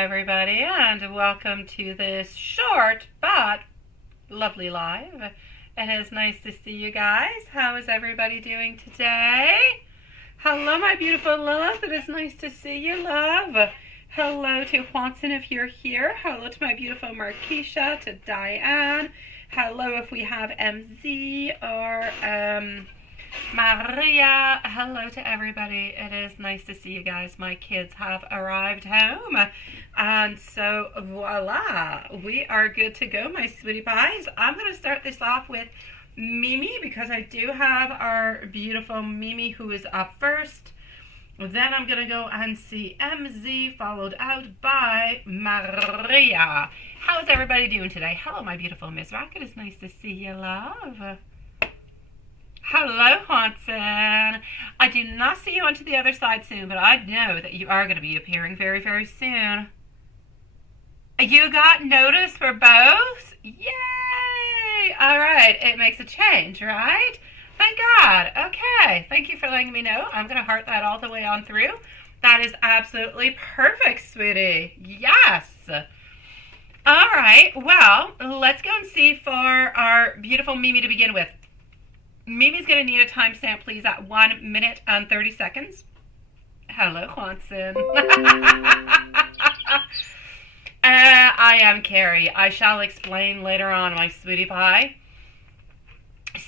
everybody, and welcome to this short but lovely live. It is nice to see you guys. How is everybody doing today? Hello, my beautiful love. It is nice to see you, love. Hello to Watson if you're here. Hello to my beautiful Marquisha, to Diane. Hello if we have MZ or Maria. Hello to everybody. It is nice to see you guys. My kids have arrived home. And so voila, we are good to go, my sweetie pies. I'm going to start this off with Mimi because I do have our beautiful Mimi who is up first. Then I'm going to go and see MZ, followed out by Maria. How's everybody doing today? Hello, my beautiful Miss Rock. It is nice to see you, love. Hello, Watson. I do not see you onto the other side soon, but I know that you are going to be appearing very, very soon. You got notice for both? Yay! All right, it makes a change, right? Thank God. Okay, thank you for letting me know. I'm going to heart that all the way on through. That is absolutely perfect, sweetie. Yes. All right, well, let's go and see for our beautiful Mimi to begin with. Mimi's going to need a timestamp, please, at 1 minute and 30 seconds. Hello, Watson. I am Carrie. I shall explain later on, my sweetie pie.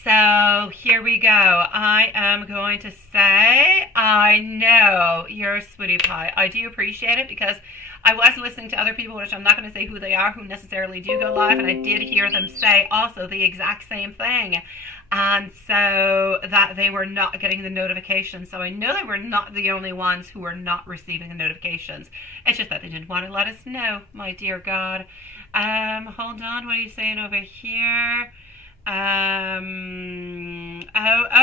So, here we go. I am going to say, I know you're a sweetie pie. I do appreciate it because I was listening to other people, which I'm not going to say who they are, who necessarily do go live, and I did hear them say also the exact same thing. And so that they were not getting the notifications. So I know they were not the only ones who were not receiving the notifications. It's just that they didn't want to let us know, my dear God. Hold on, what are you saying over here? Oh,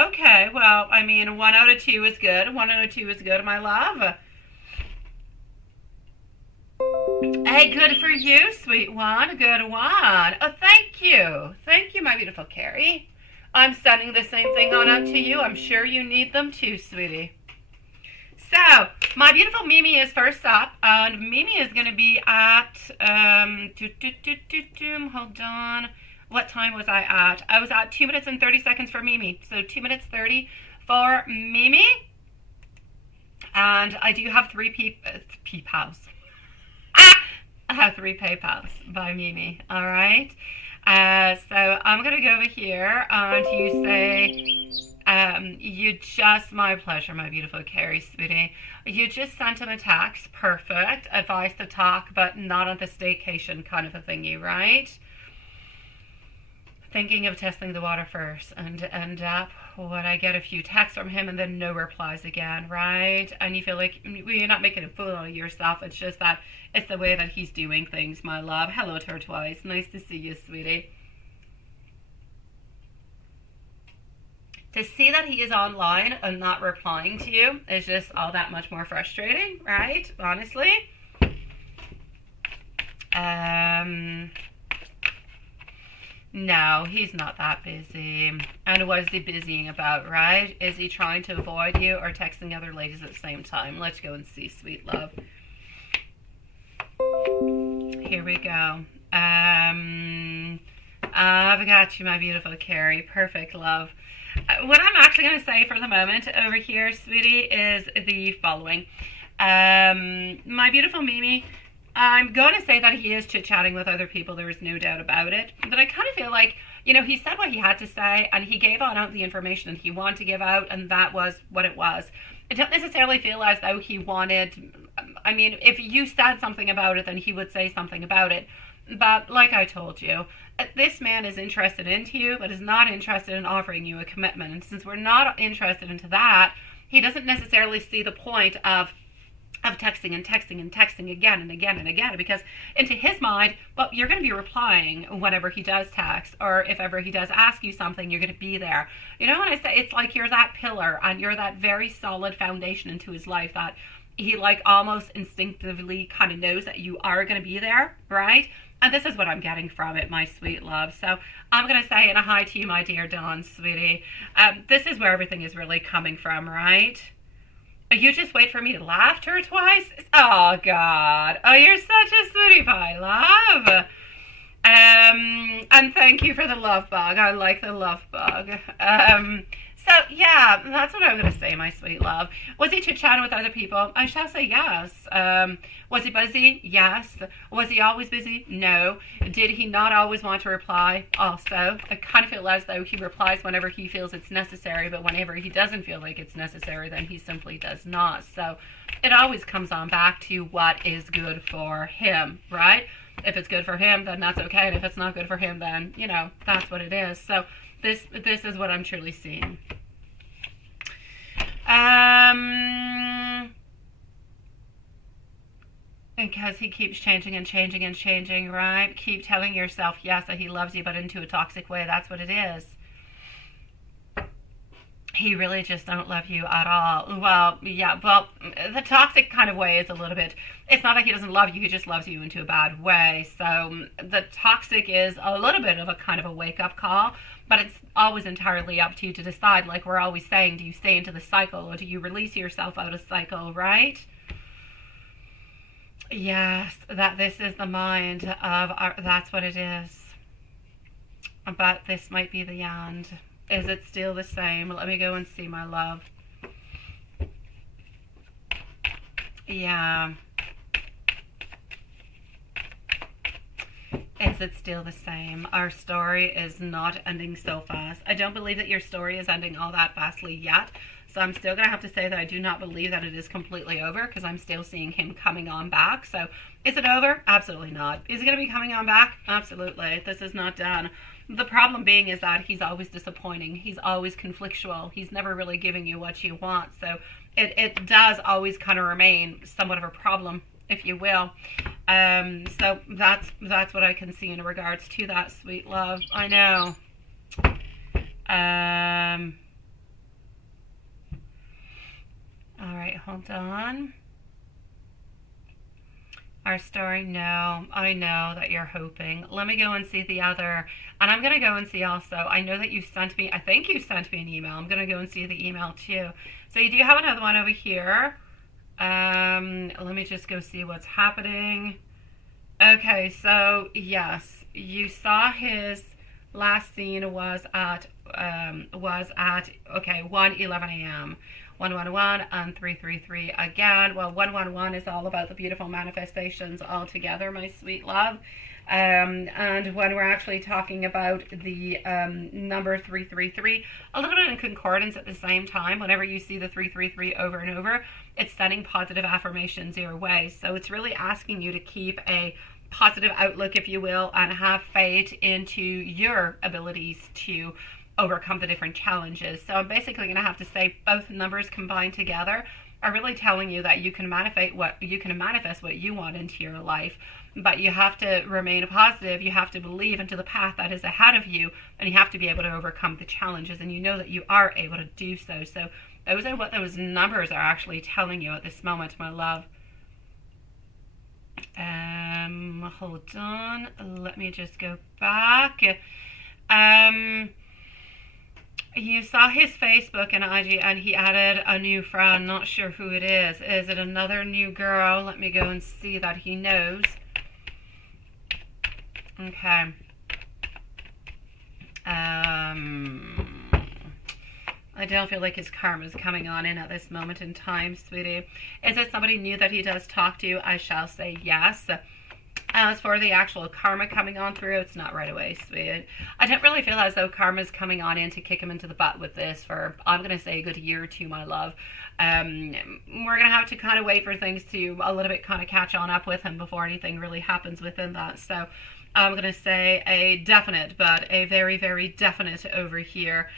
okay. Well, I mean, 1 out of 2 is good. 1 out of 2 is good, my love. Hey, good for you, sweet one. Good one. Oh, thank you. Thank you, my beautiful Carrie. I'm sending the same thing on out to you. I'm sure you need them too, sweetie. So, my beautiful Mimi is first up, and Mimi is going to be at, hold on, what time was I at? I was at 2 minutes and 30 seconds for Mimi, so 2 minutes 30 for Mimi, and I do have 3 PayPals. I have 3 PayPals by Mimi, all right? So I'm going to go over here and you say, you just, my pleasure, my beautiful Carrie, sweetie. You just sent him a text. Perfect. Advice to talk, but not on the staycation kind of a thingy, right? Thinking of testing the water first and end up when I get a few texts from him and then no replies again, right? And you feel like you're not making a fool of yourself. It's just that it's the way that he's doing things, my love. Hello, Tortoise. Nice to see you, sweetie. To see that he is online and not replying to you is just all that much more frustrating, right? Honestly. No, he's not that busy. And what is he busying about, right? Is he trying to avoid you or texting other ladies at the same time? Let's go and see, sweet love. Here we go. I've got you, my beautiful Carrie. Perfect, love. What I'm actually going to say for the moment over here, sweetie, is the following. My beautiful Mimi, I'm going to say that he is chit-chatting with other people. There is no doubt about it. But I kind of feel like, you know, he said what he had to say, and he gave out the information that he wanted to give out, and that was what it was. I don't necessarily feel as though he wanted, I mean, if you said something about it, then he would say something about it. But like I told you, this man is interested into you, but is not interested in offering you a commitment. And since we're not interested into that, he doesn't necessarily see the point of texting and texting and texting again and again and again, because into his mind, well, you're going to be replying whenever he does text, or if ever he does ask you something, you're going to be there. You know, when I say it's like you're that pillar and you're that very solid foundation into his life that he like almost instinctively kind of knows that you are going to be there, right? And this is what I'm getting from it, my sweet love. So I'm going to say, and a hi to you, my dear Dawn, sweetie. This is where everything is really coming from, right? You just wait for me to laugh her twice? Oh, God. Oh, you're such a sweetie pie, love. And thank you for the love bug. I like the love bug. So yeah, that's what I'm gonna say, my sweet love. Was he chit-chatting with other people? I shall say yes. Was he busy? Yes. Was he always busy? No. Did he not always want to reply? Also. I kind of feel as though he replies whenever he feels it's necessary, but whenever he doesn't feel like it's necessary, then he simply does not. So it always comes on back to what is good for him, right? If it's good for him, then that's okay. And if it's not good for him, then, you know, that's what it is. So this is what I'm truly seeing. Because he keeps changing and changing and changing, right? Keep telling yourself, yes, that he loves you, but into a toxic way. That's what it is. He really just don't love you at all. Well, yeah, well, the toxic kind of way is a little bit, it's not that he doesn't love you, he just loves you into a bad way. So the toxic is a little bit of a kind of a wake-up call, but it's always entirely up to you to decide. Like we're always saying, do you stay into the cycle or do you release yourself out of cycle, right? Yes, that this is the mind of our, that's what it is. But this might be the end. Is it still the same? Let me go and see, my love. Yeah. Is it still the same? Our story is not ending so fast. I don't believe that your story is ending all that fastly yet. So I'm still going to have to say that I do not believe that it is completely over because I'm still seeing him coming on back. So is it over? Absolutely not. Is it going to be coming on back? Absolutely. This is not done. The problem being is that he's always disappointing. He's always conflictual. He's never really giving you what you want. So it does always kind of remain somewhat of a problem, if you will. So that's what I can see in regards to that, sweet love. I know. All right, hold on. Our story, no. I know that you're hoping. Let me go and see the other. And I'm going to go and see also. I know that you sent me, I think you sent me an email. I'm going to go and see the email too. So you do have another one over here. Let me just go see what's happening. Okay, so yes, you saw his last scene was at okay, 1:11 a.m. 111 and 333 again. Well, 111 is all about the beautiful manifestations all together, my sweet love. And when we're actually talking about the number 333, a little bit in concordance at the same time, whenever you see the 333 over and over, it's sending positive affirmations your way. So it's really asking you to keep a positive outlook, if you will, and have faith into your abilities to overcome the different challenges. So I'm basically going to have to say both numbers combined together are really telling you that you can manifest what you want into your life, but you have to remain positive. You have to believe into the path that is ahead of you, and you have to be able to overcome the challenges, and you know that you are able to do so. So those are what those numbers are actually telling you at this moment, my love. Hold on, let me just go back. You saw his Facebook and IG, and he added a new friend. Not sure who it is. Is it another new girl? Let me go and see that he knows. Okay. I don't feel like his karma is coming on in at this moment in time, sweetie. Is it somebody new that he does talk to? I shall say yes. As for the actual karma coming on through, it's not right away, sweet. I don't really feel as though karma's coming on in to kick him into the butt with this for, I'm going to say, a good year or two, my love. We're going to have to kind of wait for things to a little bit kind of catch on up with him before anything really happens within that. So I'm going to say a definite, but a very, very definite over here.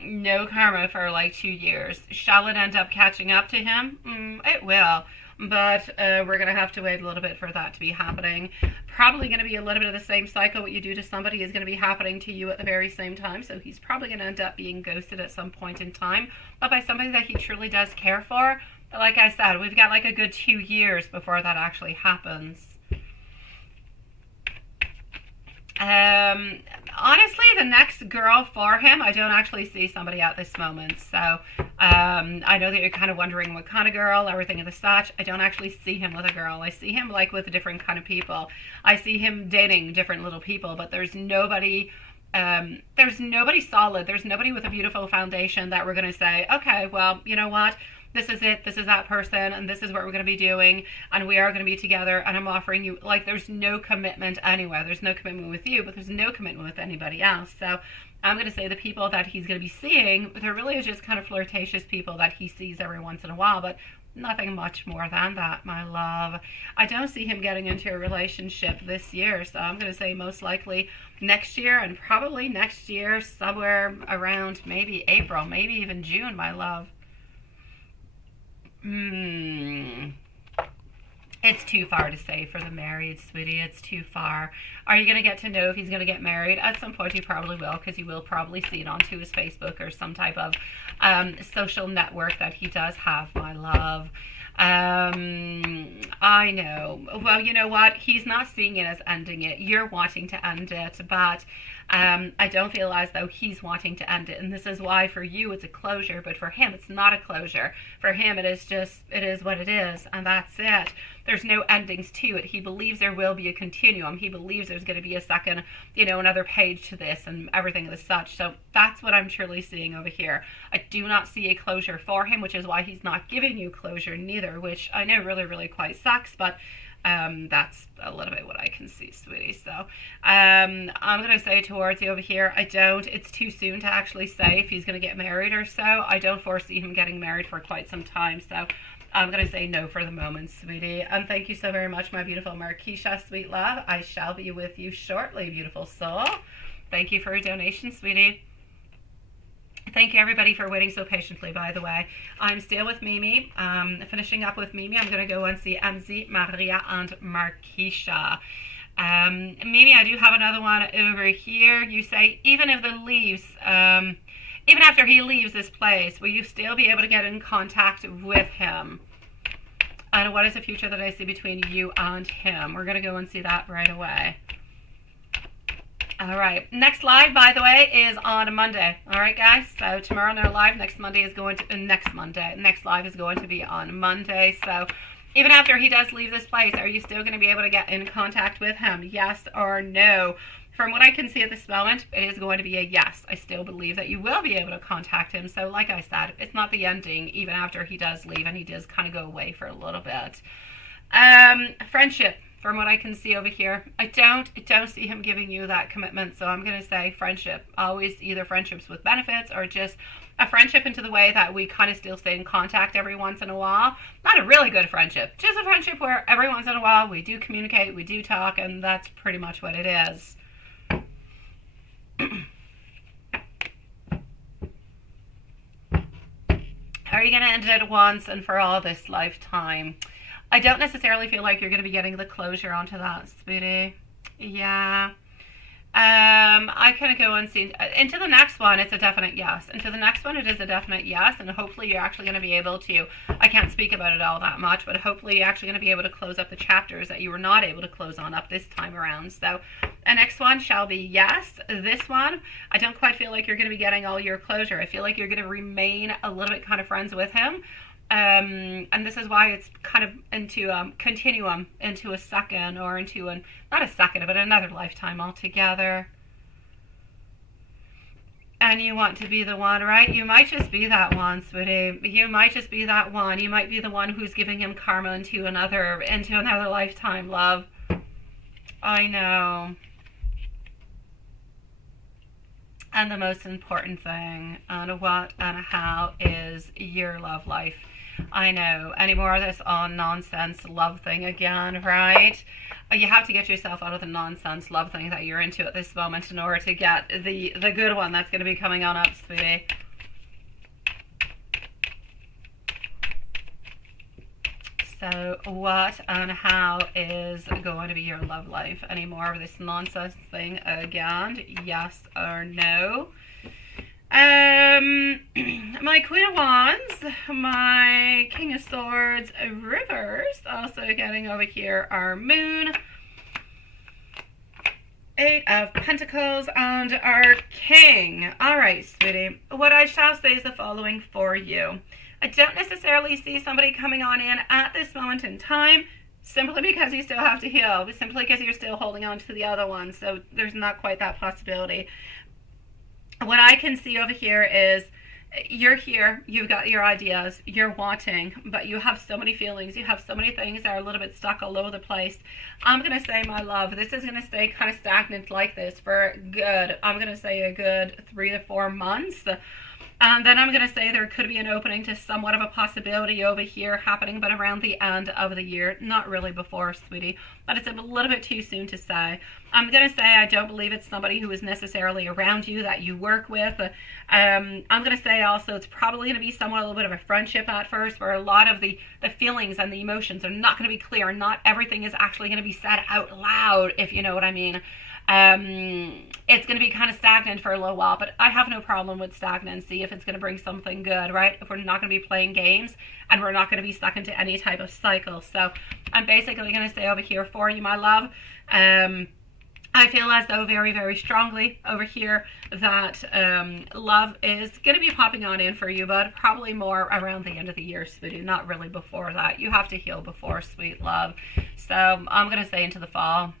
No karma for like 2 years. Shall it end up catching up to him? It will. But we're going to have to wait a little bit for that to be happening. Probably going to be a little bit of the same cycle. What you do to somebody is going to be happening to you at the very same time. So he's probably going to end up being ghosted at some point in time, but by somebody that he truly does care for. But like I said, we've got like a good 2 years before that actually happens. Honestly, the next girl for him, I don't actually see somebody at this moment. So I know that you're kind of wondering what kind of girl, everything of the such. I don't actually see him with a girl. I see him like with different kind of people. I see him dating different little people, but there's nobody solid. There's nobody with a beautiful foundation that we're going to say, okay, well, you know what? This is it. This is that person, and this is what we're going to be doing, and we are going to be together, and I'm offering you, like, there's no commitment anywhere. There's no commitment with you, but there's no commitment with anybody else. So I'm going to say the people that he's going to be seeing, they're really just kind of flirtatious people that he sees every once in a while, but nothing much more than that, my love. I don't see him getting into a relationship this year, so I'm going to say most likely next year, and probably next year somewhere around maybe April, maybe even June, my love. It's too far to say for the married, sweetie. It's too far. Are you going to get to know if he's going to get married? At some point he probably will, because you will probably see it onto his Facebook or some type of social network that he does have, my love. I know. Well, you know what? He's not seeing it as ending it. You're wanting to end it, but I don't feel as though he's wanting to end it. And this is why for you it's a closure, but for him it's not a closure. For him it is what it is, and that's it. There's no endings to it. He believes there will be a continuum. He believes there's going to be a second, another page to this and everything as such. So that's what I'm truly seeing over here. I do not see a closure for him, which is why he's not giving you closure neither, which I know really, really quite sucks, but that's a little bit what I can see, sweetie. So I'm going to say towards you over here, it's too soon to actually say if he's going to get married or so. I don't foresee him getting married for quite some time, so I'm going to say no for the moment, sweetie. And thank you so very much, my beautiful Marquisha, sweet love. I shall be with you shortly, beautiful soul. Thank you for your donation, sweetie. Thank you, everybody, for waiting so patiently, by the way. I'm still with Mimi. Finishing up with Mimi, I'm going to go and see MZ, Maria, and Marquisha. Mimi, I do have another one over here. You say, even if the leaves... even after he leaves this place, will you still be able to get in contact with him? And what is the future that I see between you and him? We're going to go and see that right away. All right. Next live, by the way, is on Monday. All right, guys. So tomorrow no live. Next live is going to be on Monday. So even after he does leave this place, are you still going to be able to get in contact with him? Yes or no? From what I can see at this moment, it is going to be a yes. I still believe that you will be able to contact him. So like I said, it's not the ending, even after he does leave and he does kind of go away for a little bit. Friendship, from what I can see over here, I don't see him giving you that commitment. So I'm going to say friendship. Always either friendships with benefits or just a friendship into the way that we kind of still stay in contact every once in a while. Not a really good friendship. Just a friendship where every once in a while we do communicate, we do talk, and that's pretty much what it is. Are you going to end it once and for all this lifetime? I don't necessarily feel like you're going to be getting the closure onto that, sweetie. Yeah. I kind of go and see into the next one. It's a definite yes. Into the next one, it is a definite yes, and hopefully you're actually going to be able to. I can't speak about it all that much, but hopefully you're actually going to be able to close up the chapters that you were not able to close on up this time around. So, the next one shall be yes. This one, I don't quite feel like you're going to be getting all your closure. I feel like you're going to remain a little bit kind of friends with him. And this is why it's kind of into continuum, into a second, or into not a second, but another lifetime altogether. And you want to be the one, right? You might just be that one, sweetie. You might just be that one. You might be the one who's giving him karma into another lifetime, love. I know. And the most important thing, and what and how, is your love life. I know. Any more of this on nonsense love thing again, right? You have to get yourself out of the nonsense love thing that you're into at this moment in order to get the good one that's going to be coming on up, sweetie. So what and how is going to be your love life? Any more of this nonsense thing again? Yes or no? My Queen of Wands, my King of Swords, reverse. Also getting over here our Moon. Eight of Pentacles and our King. All right, sweetie. What I shall say is the following for you. I don't necessarily see somebody coming on in at this moment in time, simply because you still have to heal, but simply because you're still holding on to the other one. So there's not quite that possibility. What I can see over here is you're here, you've got your ideas, you're wanting, but you have so many feelings, you have so many things that are a little bit stuck all over the place. I'm going to say, my love, this is going to stay kind of stagnant like this for I'm going to say a good 3 to 4 months. And then I'm going to say there could be an opening to somewhat of a possibility over here happening, but around the end of the year. Not really before, sweetie, but it's a little bit too soon to say. I'm going to say I don't believe it's somebody who is necessarily around you that you work with. I'm going to say also it's probably going to be somewhat a little bit of a friendship at first, where a lot of the feelings and the emotions are not going to be clear. Not everything is actually going to be said out loud, if you know what I mean. It's going to be kind of stagnant for a little while, but I have no problem with stagnancy if it's going to bring something good, right? If we're not going to be playing games and we're not going to be stuck into any type of cycle. So I'm basically going to say over here for you, my love, I feel as though very, very strongly over here that love is going to be popping on in for you, but probably more around the end of the year, sweetie, not really before that. You have to heal before, sweet love. So I'm going to say into the fall.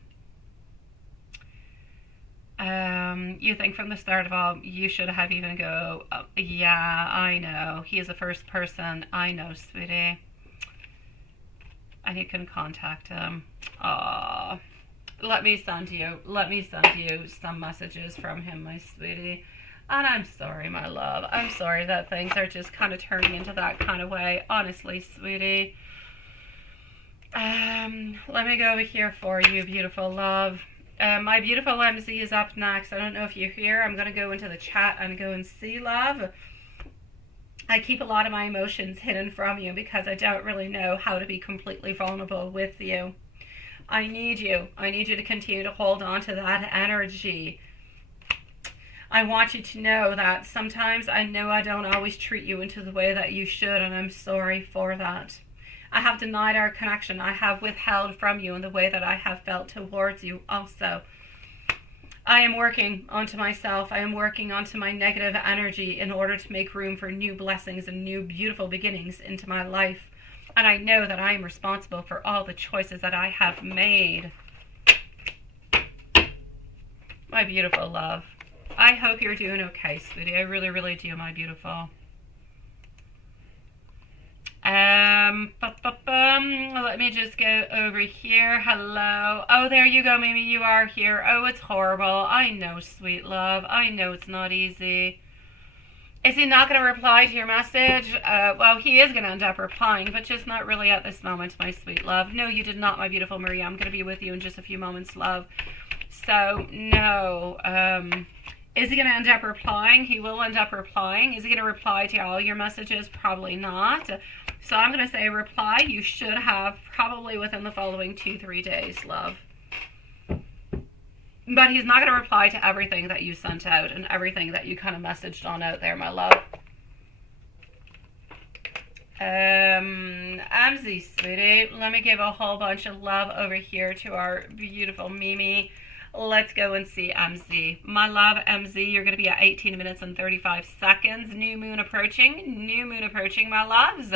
You think from the start of all, you should have even go, oh, yeah, I know. He is the first person. I know, sweetie. And you can contact him. Aww. Let me send you some messages from him, my sweetie. And I'm sorry, my love. I'm sorry that things are just kind of turning into that kind of way. Honestly, sweetie. Let me go over here for you, beautiful love. My beautiful MZ is up next. I don't know if you're here. I'm going to go into the chat and go and see, love. I keep a lot of my emotions hidden from you because I don't really know how to be completely vulnerable with you. I need you. I need you to continue to hold on to that energy. I want you to know that sometimes I know I don't always treat you into the way that you should, and I'm sorry for that. I have denied our connection. I have withheld from you in the way that I have felt towards you also. I am working onto myself. I am working onto my negative energy in order to make room for new blessings and new beautiful beginnings into my life. And I know that I am responsible for all the choices that I have made. My beautiful love. I hope you're doing okay, sweetie. I really, really do, my beautiful. Let me just go over here. Hello. Oh, there you go, Mimi. You are here. Oh, it's horrible. I know, sweet love. I know it's not easy. Is he not going to reply to your message? Well, he is going to end up replying, but just not really at this moment, my sweet love. No, you did not, my beautiful Maria. I'm going to be with you in just a few moments, love. So, no. Is he going to end up replying? He will end up replying. Is he going to reply to all your messages? Probably not. So I'm going to say reply. You should have probably within the following 2-3 days, love. But he's not going to reply to everything that you sent out and everything that you kind of messaged on out there, my love. MZ, sweetie. Let me give a whole bunch of love over here to our beautiful Mimi. Let's go and see MZ. My love, MZ, you're going to be at 18 minutes and 35 seconds. New moon approaching. New moon approaching, my loves.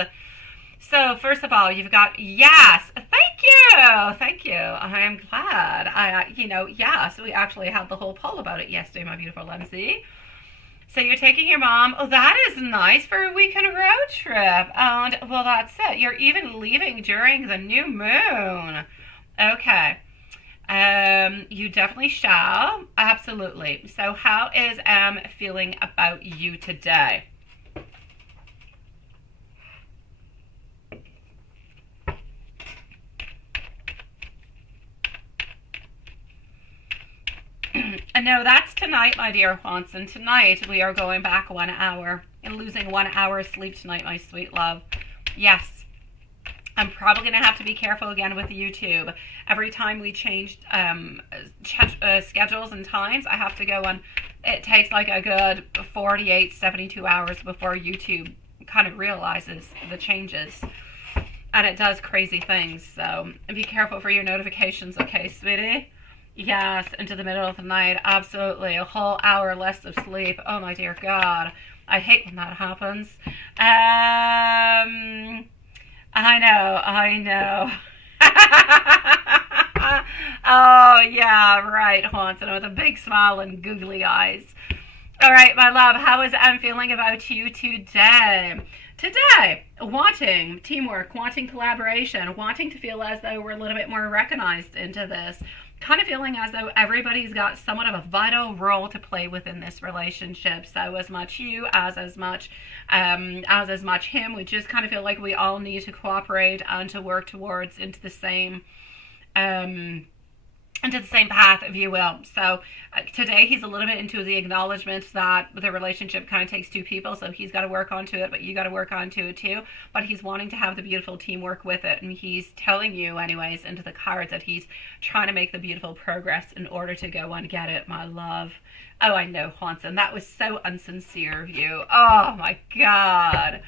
So, first of all, you've got, yes, thank you, thank you. I am glad. Yes, we actually had the whole poll about it yesterday, my beautiful MZ. So you're taking your mom. Oh, that is nice for a weekend road trip. And, well, that's it. You're even leaving during the new moon. Okay. You definitely shall. Absolutely. So how is M feeling about you today? No, that's tonight, my dear Hanson. Tonight we are going back 1 hour and losing 1 hour of sleep tonight, my sweet love. Yes. I'm probably going to have to be careful again with YouTube. Every time we change schedules and times, I have to go on. It takes like a good 48, 72 hours before YouTube kind of realizes the changes. And it does crazy things. So be careful for your notifications, okay, sweetie? Yes, into the middle of the night. Absolutely. A whole hour less of sleep. Oh my dear God. I hate when that happens. I know, I know. Oh, yeah, right, Haunson, with a big smile and googly eyes. All right, my love, how is Em feeling about you today? Today, wanting teamwork, wanting collaboration, wanting to feel as though we're a little bit more recognized into this. Kind of feeling as though everybody's got somewhat of a vital role to play within this relationship. So as much you as much him. We just kind of feel like we all need to cooperate and to work towards um, into the same path, if you will. So today he's a little bit into the acknowledgement that the relationship kind of takes two people, so he's got to work onto it, but you got to work onto it too. But he's wanting to have the beautiful teamwork with it, and he's telling you, anyways, into the cards that he's trying to make the beautiful progress in order to go and get it, my love. Oh, I know, Haunson, that was so unsincere of you. Oh my God.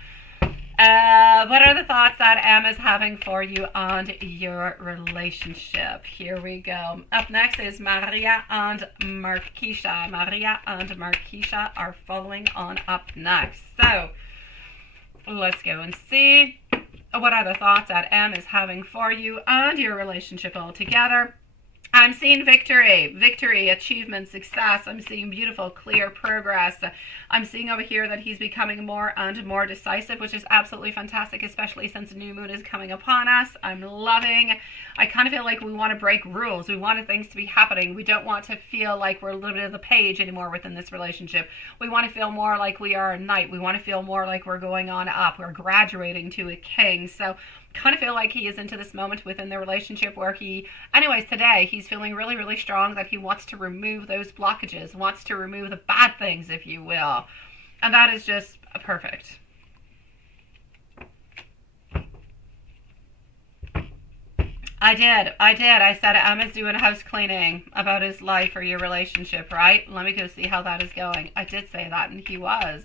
What are the thoughts that Em is having for you on your relationship? Here we go. Up next is Maria and Marquisha. Maria and Marquisha are following on up next. So let's go and see what are the thoughts that Em is having for you and your relationship altogether. I'm seeing victory, achievement, success. I'm seeing beautiful, clear progress. I'm seeing over here that he's becoming more and more decisive, which is absolutely fantastic, especially since the new moon is coming upon us. I'm loving. I kind of feel like we want to break rules. We want things to be happening. We don't want to feel like we're a little bit of the page anymore within this relationship. We want to feel more like we are a knight. We want to feel more like we're going on up. We're graduating to a king. So kind of feel like he is into this moment within the relationship where anyways, today he's feeling really, really strong that he wants to remove those blockages, wants to remove the bad things, if you will. And that is just perfect. I did. I said Emma's doing house cleaning about his life or your relationship, right? Let me go see how that is going. I did say that, and he was.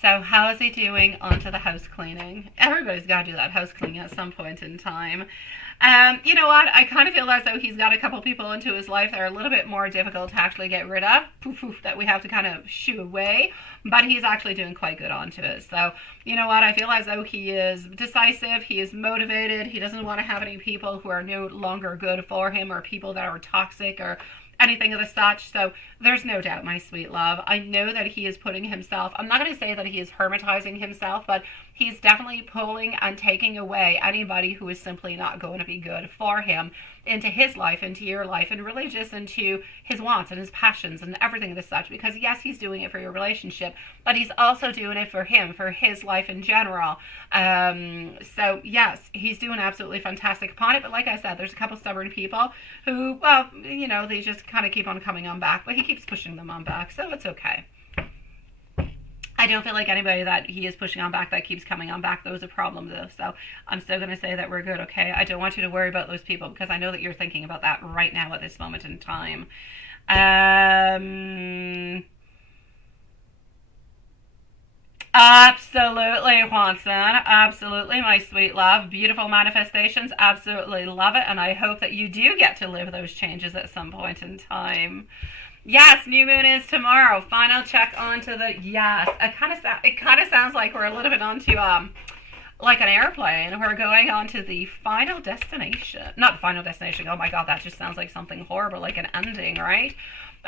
So how is he doing onto the house cleaning? Everybody's got to do that house cleaning at some point in time. You know what? I kind of feel as though he's got a couple people into his life that are a little bit more difficult to actually get rid of. That we have to kind of shoo away. But he's actually doing quite good onto it. So, you know what? I feel as though he is decisive. He is motivated. He doesn't want to have any people who are no longer good for him or people that are toxic or anything of the such. So there's no doubt, my sweet love. I know that he is putting himself, I'm not going to say that he is hermetizing himself, but he's definitely pulling and taking away anybody who is simply not going to be good for him into his life, into your life, and really just into his wants and his passions and everything of the such. Because yes, he's doing it for your relationship, but he's also doing it for him, for his life in general. So yes, he's doing absolutely fantastic upon it. But like I said, there's a couple stubborn people who, well, you know, they just kind of keep on coming on back, but he keeps pushing them on back, so it's okay. I don't feel like anybody that he is pushing on back that keeps coming on back, those are problems though. So I'm still going to say that we're good, okay? I don't want you to worry about those people because I know that you're thinking about that right now at this moment in time. Absolutely, Juanson. Absolutely, my sweet love. Beautiful manifestations. Absolutely love it. And I hope that you do get to live those changes at some point in time. Yes, new moon is tomorrow. Final check onto the yes. It kind of sounds like we're a little bit onto like an airplane. We're going on to the final destination. Not the final destination. Oh my God, that just sounds like something horrible, like an ending, right?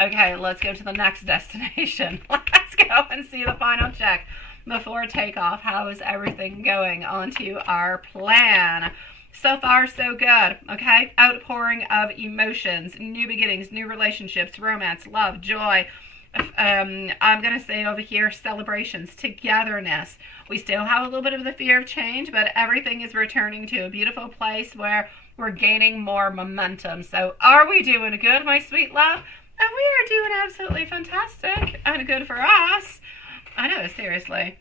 Okay, let's go to the next destination. Let's go and see the final check before takeoff. How is everything going onto our plan? So far, so good, okay? Outpouring of emotions, new beginnings, new relationships, romance, love, joy. I'm going to say over here, celebrations, togetherness. We still have a little bit of the fear of change, but everything is returning to a beautiful place where we're gaining more momentum. So are we doing good, my sweet love? And we are doing absolutely fantastic and good for us. I know, seriously.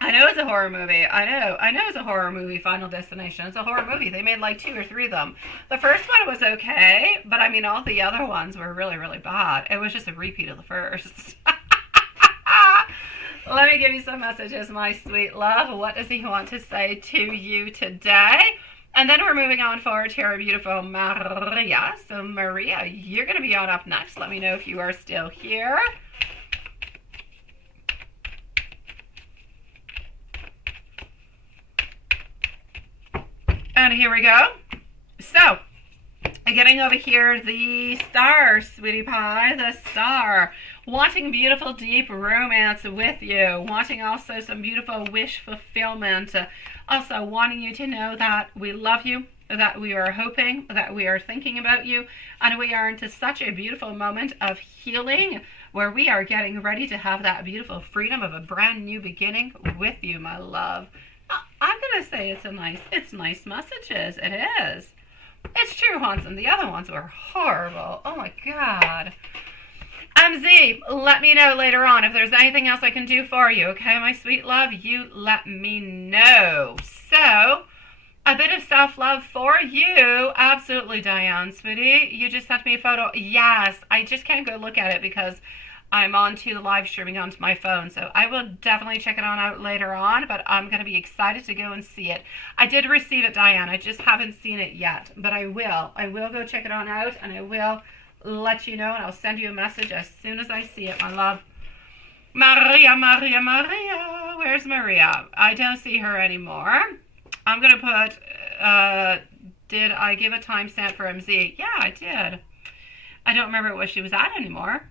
I know it's a horror movie. I know it's a horror movie, Final Destination. It's a horror movie. They made like 2 or 3 of them. The first one was okay, but I mean, all the other ones were really, really bad. It was just a repeat of the first. Let me give you some messages, my sweet love. What does he want to say to you today? And then we're moving on forward to our beautiful Maria. So Maria, you're going to be on up next. Let me know if you are still here. And here we go. So, getting over here, the star, sweetie pie, the star. Wanting beautiful, deep romance with you. Wanting also some beautiful wish fulfillment. Also wanting you to know that we love you, that we are hoping, that we are thinking about you, and we are into such a beautiful moment of healing where we are getting ready to have that beautiful freedom of a brand new beginning with you, my love. I'm going to say it's nice messages. It is. It's true, Hanson. The other ones were horrible. Oh my God. MZ, let me know later on if there's anything else I can do for you, okay, my sweet love? You let me know. So, a bit of self-love for you. Absolutely, Diane, sweetie. You just sent me a photo. Yes, I just can't go look at it because I'm onto the live streaming onto my phone. So I will definitely check it on out later on, but I'm going to be excited to go and see it. I did receive it, Diane. I just haven't seen it yet, but I will. I will go check it on out, and I will let you know, and I'll send you a message as soon as I see it, my love. Maria, Maria, Maria. Where's Maria? I don't see her anymore. I'm going to put, did I give a timestamp for MZ? Yeah, I did. I don't remember what she was at anymore.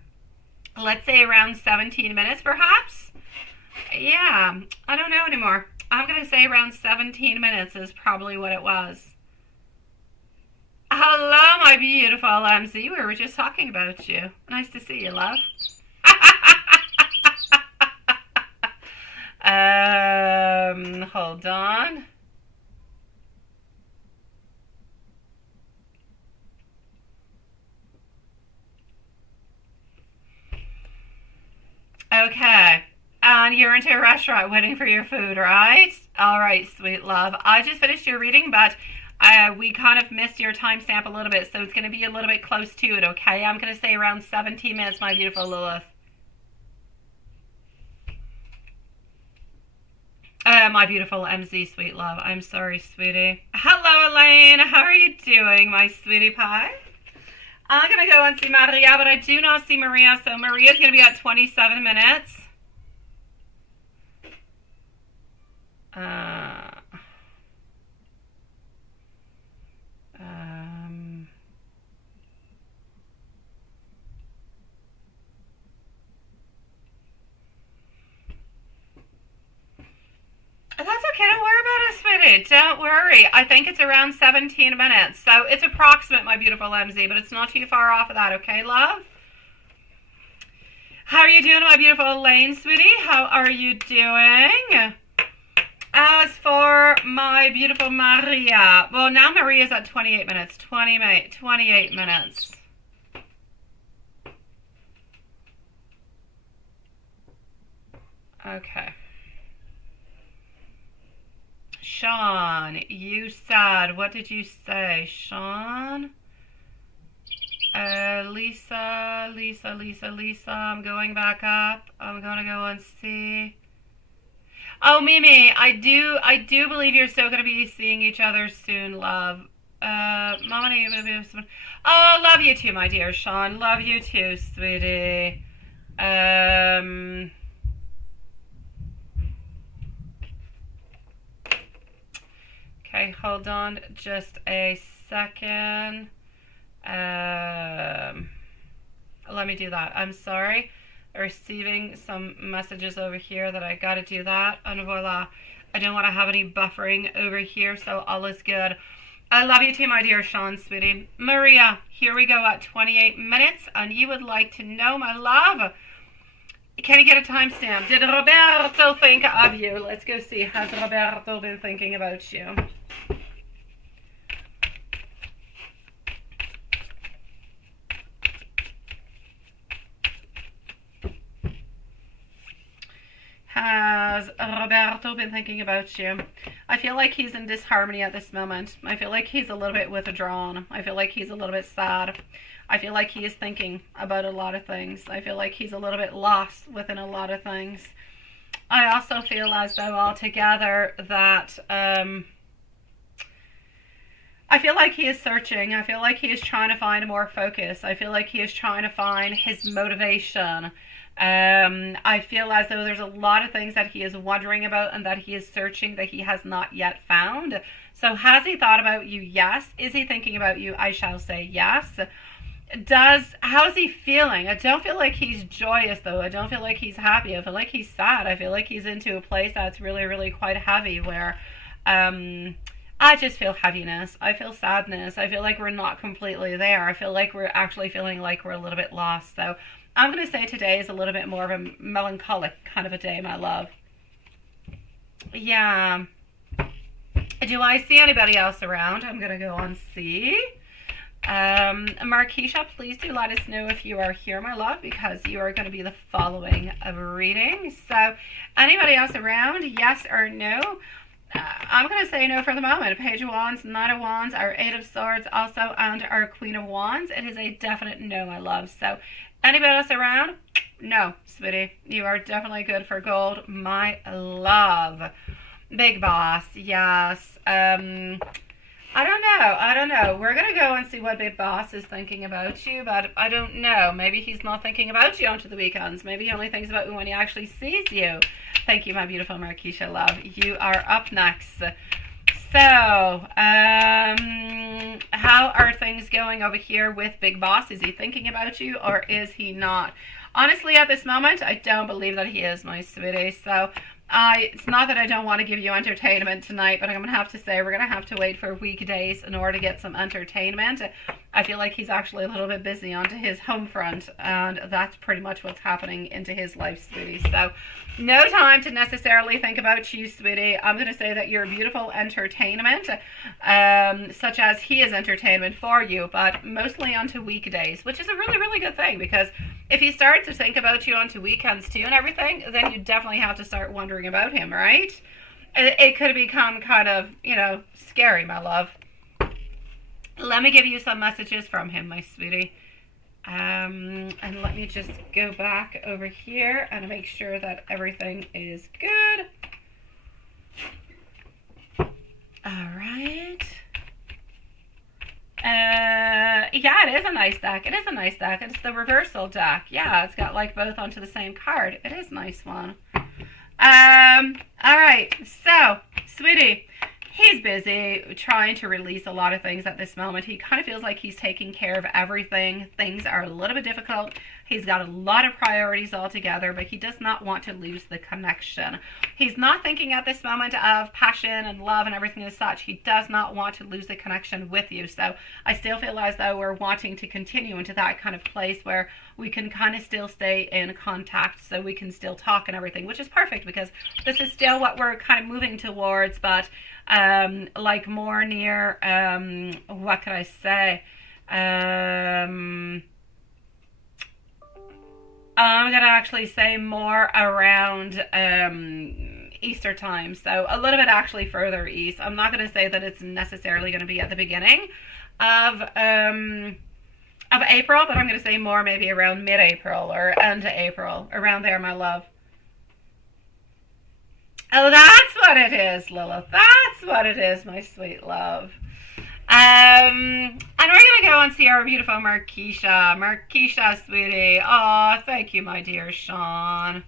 Let's say around 17 minutes, perhaps? Yeah, I don't know anymore. I'm going to say around 17 minutes is probably what it was. Hello, my beautiful MZ. We were just talking about you. Nice to see you, love. Hold on. Okay. And you're into a restaurant waiting for your food, right? All right, sweet love. I just finished your reading, but we kind of missed your timestamp a little bit, so it's going to be a little bit close to it, okay? I'm going to say around 17 minutes, my beautiful Lilith. My beautiful MZ, sweet love. I'm sorry, sweetie. Hello, Elaine. How are you doing, my sweetie pie? I'm going to go and see Maria, but I do not see Maria, so Maria's going to be at 27 minutes. That's okay. Don't worry about it, sweetie. Don't worry. I think it's around 17 minutes. So it's approximate, my beautiful MZ, but it's not too far off of that. Okay, love? How are you doing, my beautiful Elaine, sweetie? How are you doing? As for my beautiful Maria, well, now Maria's at 28 minutes. 28 minutes. Okay. Sean, you said, what did you say, Sean? Lisa, I'm going back up. I'm gonna go and see. Oh, Mimi, I do believe you're still gonna be seeing each other soon, love. Mama, oh, love you too, my dear Sean. Love you too, sweetie. Okay, hold on just a second. Let me do that. I'm sorry. Receiving some messages over here that I gotta do that. And voila. I don't want to have any buffering over here, so all is good. I love you too, my dear Sean, sweetie. Maria, here we go at 28 minutes, and you would like to know, my love, can you get a timestamp? Did Roberto think of you? Let's go see. Has Roberto been thinking about you? Has Roberto been thinking about you? I feel like he's in disharmony at this moment. I feel like he's a little bit withdrawn. I feel like he's a little bit sad. I feel like he is thinking about a lot of things. I feel like he's a little bit lost within a lot of things. I also feel as though altogether that I feel like he is searching. I feel like he is trying to find more focus. I feel like he is trying to find his motivation. I feel as though there's a lot of things that he is wondering about and that he is searching that he has not yet found. So has he thought about you? Yes. Is he thinking about you? I shall say yes. How's he feeling? I don't feel like he's joyous though. I don't feel like he's happy. I feel like he's sad. I feel like he's into a place that's really, really quite heavy where I just feel heaviness. I feel sadness. I feel like we're not completely there. I feel like we're actually feeling like we're a little bit lost. So I'm going to say today is a little bit more of a melancholic kind of a day, my love. Yeah. Do I see anybody else around? I'm going to go on see. Markeisha, please do let us know if you are here, my love, because you are going to be the following reading. So anybody else around, yes or no? I'm going to say no for the moment. Page of Wands, Knight of Wands, our Eight of Swords also, and our Queen of Wands. It is a definite no, my love. So anybody else around? No, sweetie. You are definitely good for gold, my love. Big boss, yes. I don't know. We're going to go and see what Big Boss is thinking about you, but I don't know. Maybe he's not thinking about you onto the weekends. Maybe he only thinks about you when he actually sees you. Thank you, my beautiful Markeisha love. You are up next. So, how are things going over here with Big Boss? Is he thinking about you or is he not? Honestly, at this moment, I don't believe that he is, my sweetie. So, it's not that I don't want to give you entertainment tonight, but I'm going to have to say we're going to have to wait for weekdays in order to get some entertainment. I feel like he's actually a little bit busy onto his home front, and that's pretty much what's happening into his life, sweetie. So no time to necessarily think about you, sweetie. I'm going to say that you're beautiful entertainment, such as he is entertainment for you, but mostly onto weekdays, which is a really, really good thing, because if he starts to think about you onto weekends too and everything, then you definitely have to start wondering about him, right? It could become kind of, scary, my love. Let me give you some messages from him, my sweetie. And let me just go back over here and make sure that everything is good. All right. Yeah, it is a nice deck. It is a nice deck. It's the reversal deck. Yeah, it's got like both onto the same card. It is a nice one. All right. So, sweetie, he's busy trying to release a lot of things at this moment. He kind of feels like he's taking care of everything. Things are a little bit difficult. He's got a lot of priorities altogether, but he does not want to lose the connection. He's not thinking at this moment of passion and love and everything as such. He does not want to lose the connection with you. So I still feel as though we're wanting to continue into that kind of place where we can kind of still stay in contact, so we can still talk and everything, which is perfect because this is still what we're kind of moving towards, but like more near, what can I say? I'm going to actually say more around Easter time. So a little bit actually further east. I'm not going to say that it's necessarily going to be at the beginning of April, but I'm going to say more maybe around mid-April or end of April. Around there, my love. Oh, that's what it is, Lilith. That's what it is, my sweet love. And we're going to go and see our beautiful Markeisha. Markeisha, sweetie. Oh, thank you, my dear Sean.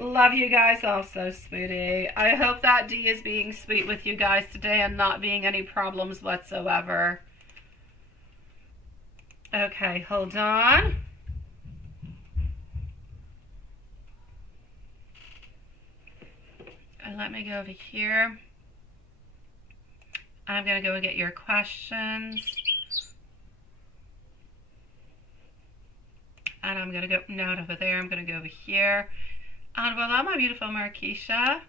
Love you guys also, sweetie. I hope that D is being sweet with you guys today and not being any problems whatsoever. Okay, hold on. And let me go over here. I'm going to go and get your questions. And I'm going to go, not over there, I'm going to go over here. And voila, my beautiful Markeisha.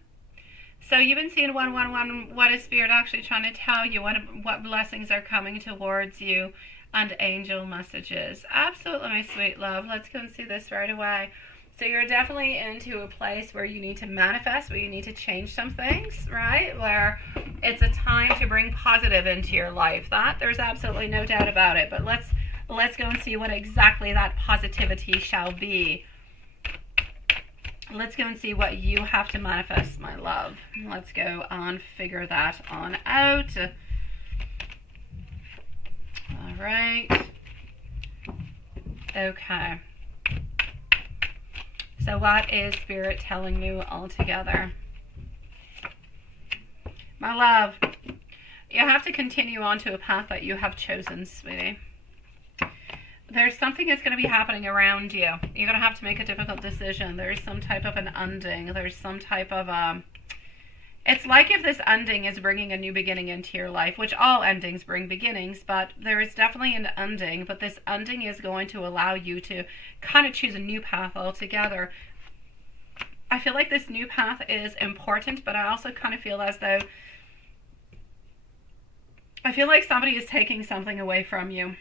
So you've been seeing 111. What is Spirit actually trying to tell you? What blessings are coming towards you? And angel messages. Absolutely, my sweet love. Let's go and see this right away. So you're definitely into a place where you need to manifest, where you need to change some things, right? Where it's a time to bring positive into your life. That there's absolutely no doubt about it. But let's go and see what exactly that positivity shall be. Let's go and see what you have to manifest, my love. Let's go and figure that on out. right. Okay. So what is Spirit telling you altogether? My love, you have to continue on to a path that you have chosen, sweetie. There's something that's going to be happening around you. You're going to have to make a difficult decision. There's some type of an ending. There's some type of it's like if this ending is bringing a new beginning into your life, which all endings bring beginnings, but there is definitely an ending, but this ending is going to allow you to kind of choose a new path altogether. I feel like this new path is important, but I also kind of feel as though I feel like somebody is taking something away from you.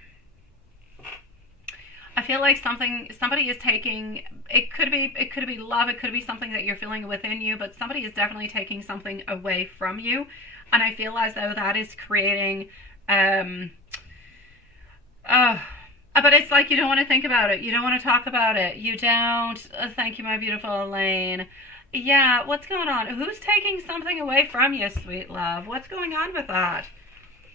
I feel like somebody is taking, it could be love, it could be something that you're feeling within you, but somebody is definitely taking something away from you. And I feel as though that is creating but it's like you don't want to think about it. You don't want to talk about it. You don't. Thank you, my beautiful Elaine. Yeah, what's going on? Who's taking something away from you, sweet love? What's going on with that?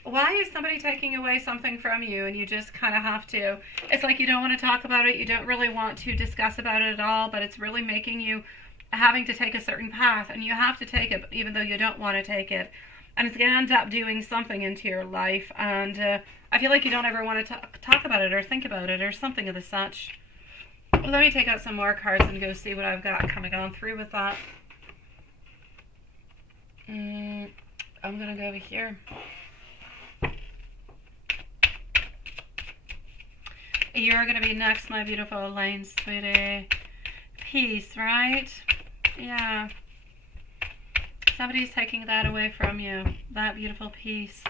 Why is somebody taking away something from you and you just kind of have to? It's like you don't want to talk about it. You don't really want to discuss about it at all, but it's really making you having to take a certain path, and you have to take it even though you don't want to take it. And it's going to end up doing something into your life, and I feel like you don't ever want to talk about it or think about it or something of the such. Let me take out some more cards and go see what I've got coming on through with that. I'm going to go over here. You're going to be next, my beautiful Elaine, sweetie. Peace, right? Yeah. Somebody's taking that away from you. That beautiful peace.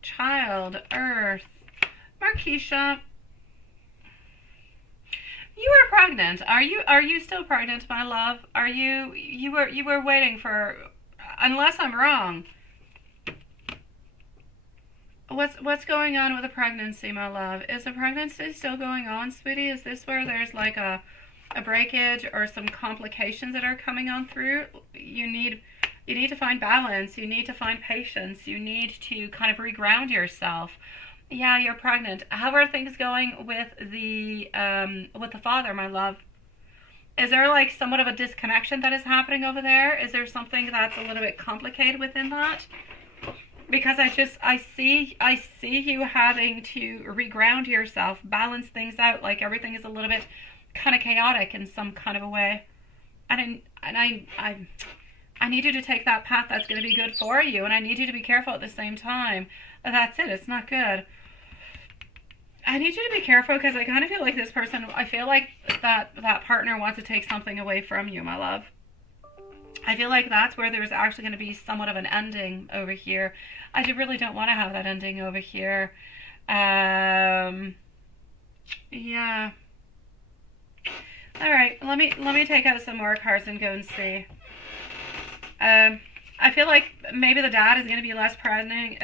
Child, Earth. Marquisha. You are pregnant. Are you still pregnant, my love? Are you were waiting for, unless I'm wrong. What's going on with the pregnancy, my love? Is the pregnancy still going on, sweetie? Is this where there's like a breakage or some complications that are coming on through? You need to find balance. You need to find patience. You need to kind of reground yourself. Yeah, you're pregnant. How are things going with the father, my love? Is there like somewhat of a disconnection that is happening over there? Is there something that's a little bit complicated within that? Because I see you having to reground yourself, balance things out, like everything is a little bit kind of chaotic in some kind of a way. And I need you to take that path that's going to be good for you, and I need you to be careful at the same time. That's it. It's not good. I need you to be careful because I kind of feel like this person, I feel like that partner wants to take something away from you, my love. I feel like that's where there's actually going to be somewhat of an ending over here. I really don't want to have that ending over here. Yeah. All right. Let me take out some more cards and go and see. I feel like maybe the dad is going to be less present,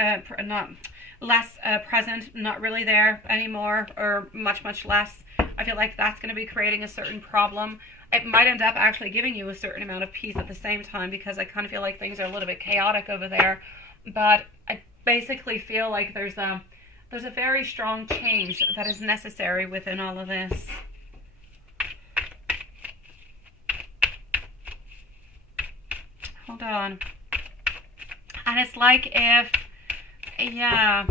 not really there anymore, or much less. I feel like that's going to be creating a certain problem. It might end up actually giving you a certain amount of peace at the same time, because I kind of feel like things are a little bit chaotic over there. But I basically feel like there's a very strong change that is necessary within all of this. Hold on. And it's like if, yeah,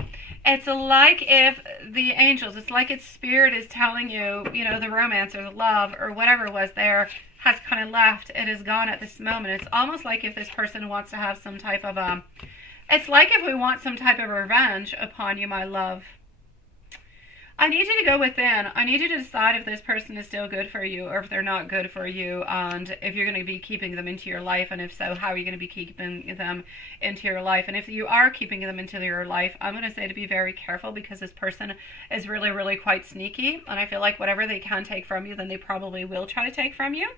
it's like if the angels, it's like its spirit is telling you, the romance or the love or whatever was there has kind of left. It is gone at this moment. It's almost like if this person wants to have some type of, it's like if we want some type of revenge upon you, my love. I need you to go within. I need you to decide if this person is still good for you or if they're not good for you, and if you're going to be keeping them into your life, and if so, how are you going to be keeping them into your life? And if you are keeping them into your life, I'm going to say to be very careful, because this person is really, really quite sneaky, and I feel like whatever they can take from you, then they probably will try to take from you.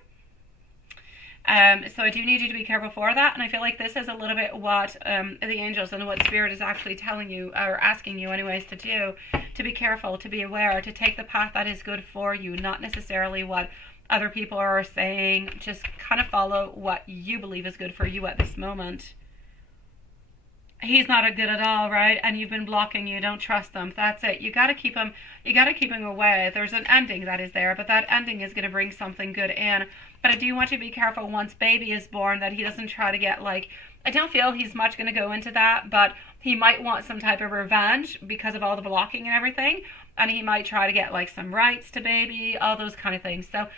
So I do need you to be careful for that, and I feel like this is a little bit what the angels and what Spirit is actually telling you, or asking you anyways, to do, to be careful, to be aware, to take the path that is good for you, not necessarily what other people are saying. Just kind of follow what you believe is good for you at this moment. he's not a good at all, right? And you've been blocking, you don't trust them. That's it. You got to keep him away. There's an ending that is there, but that ending is going to bring something good in. But I do want you to be careful once baby is born that he doesn't try to get like, I don't feel he's much going to go into that, but he might want some type of revenge because of all the blocking and everything. And he might try to get like some rights to baby, all those kind of things. So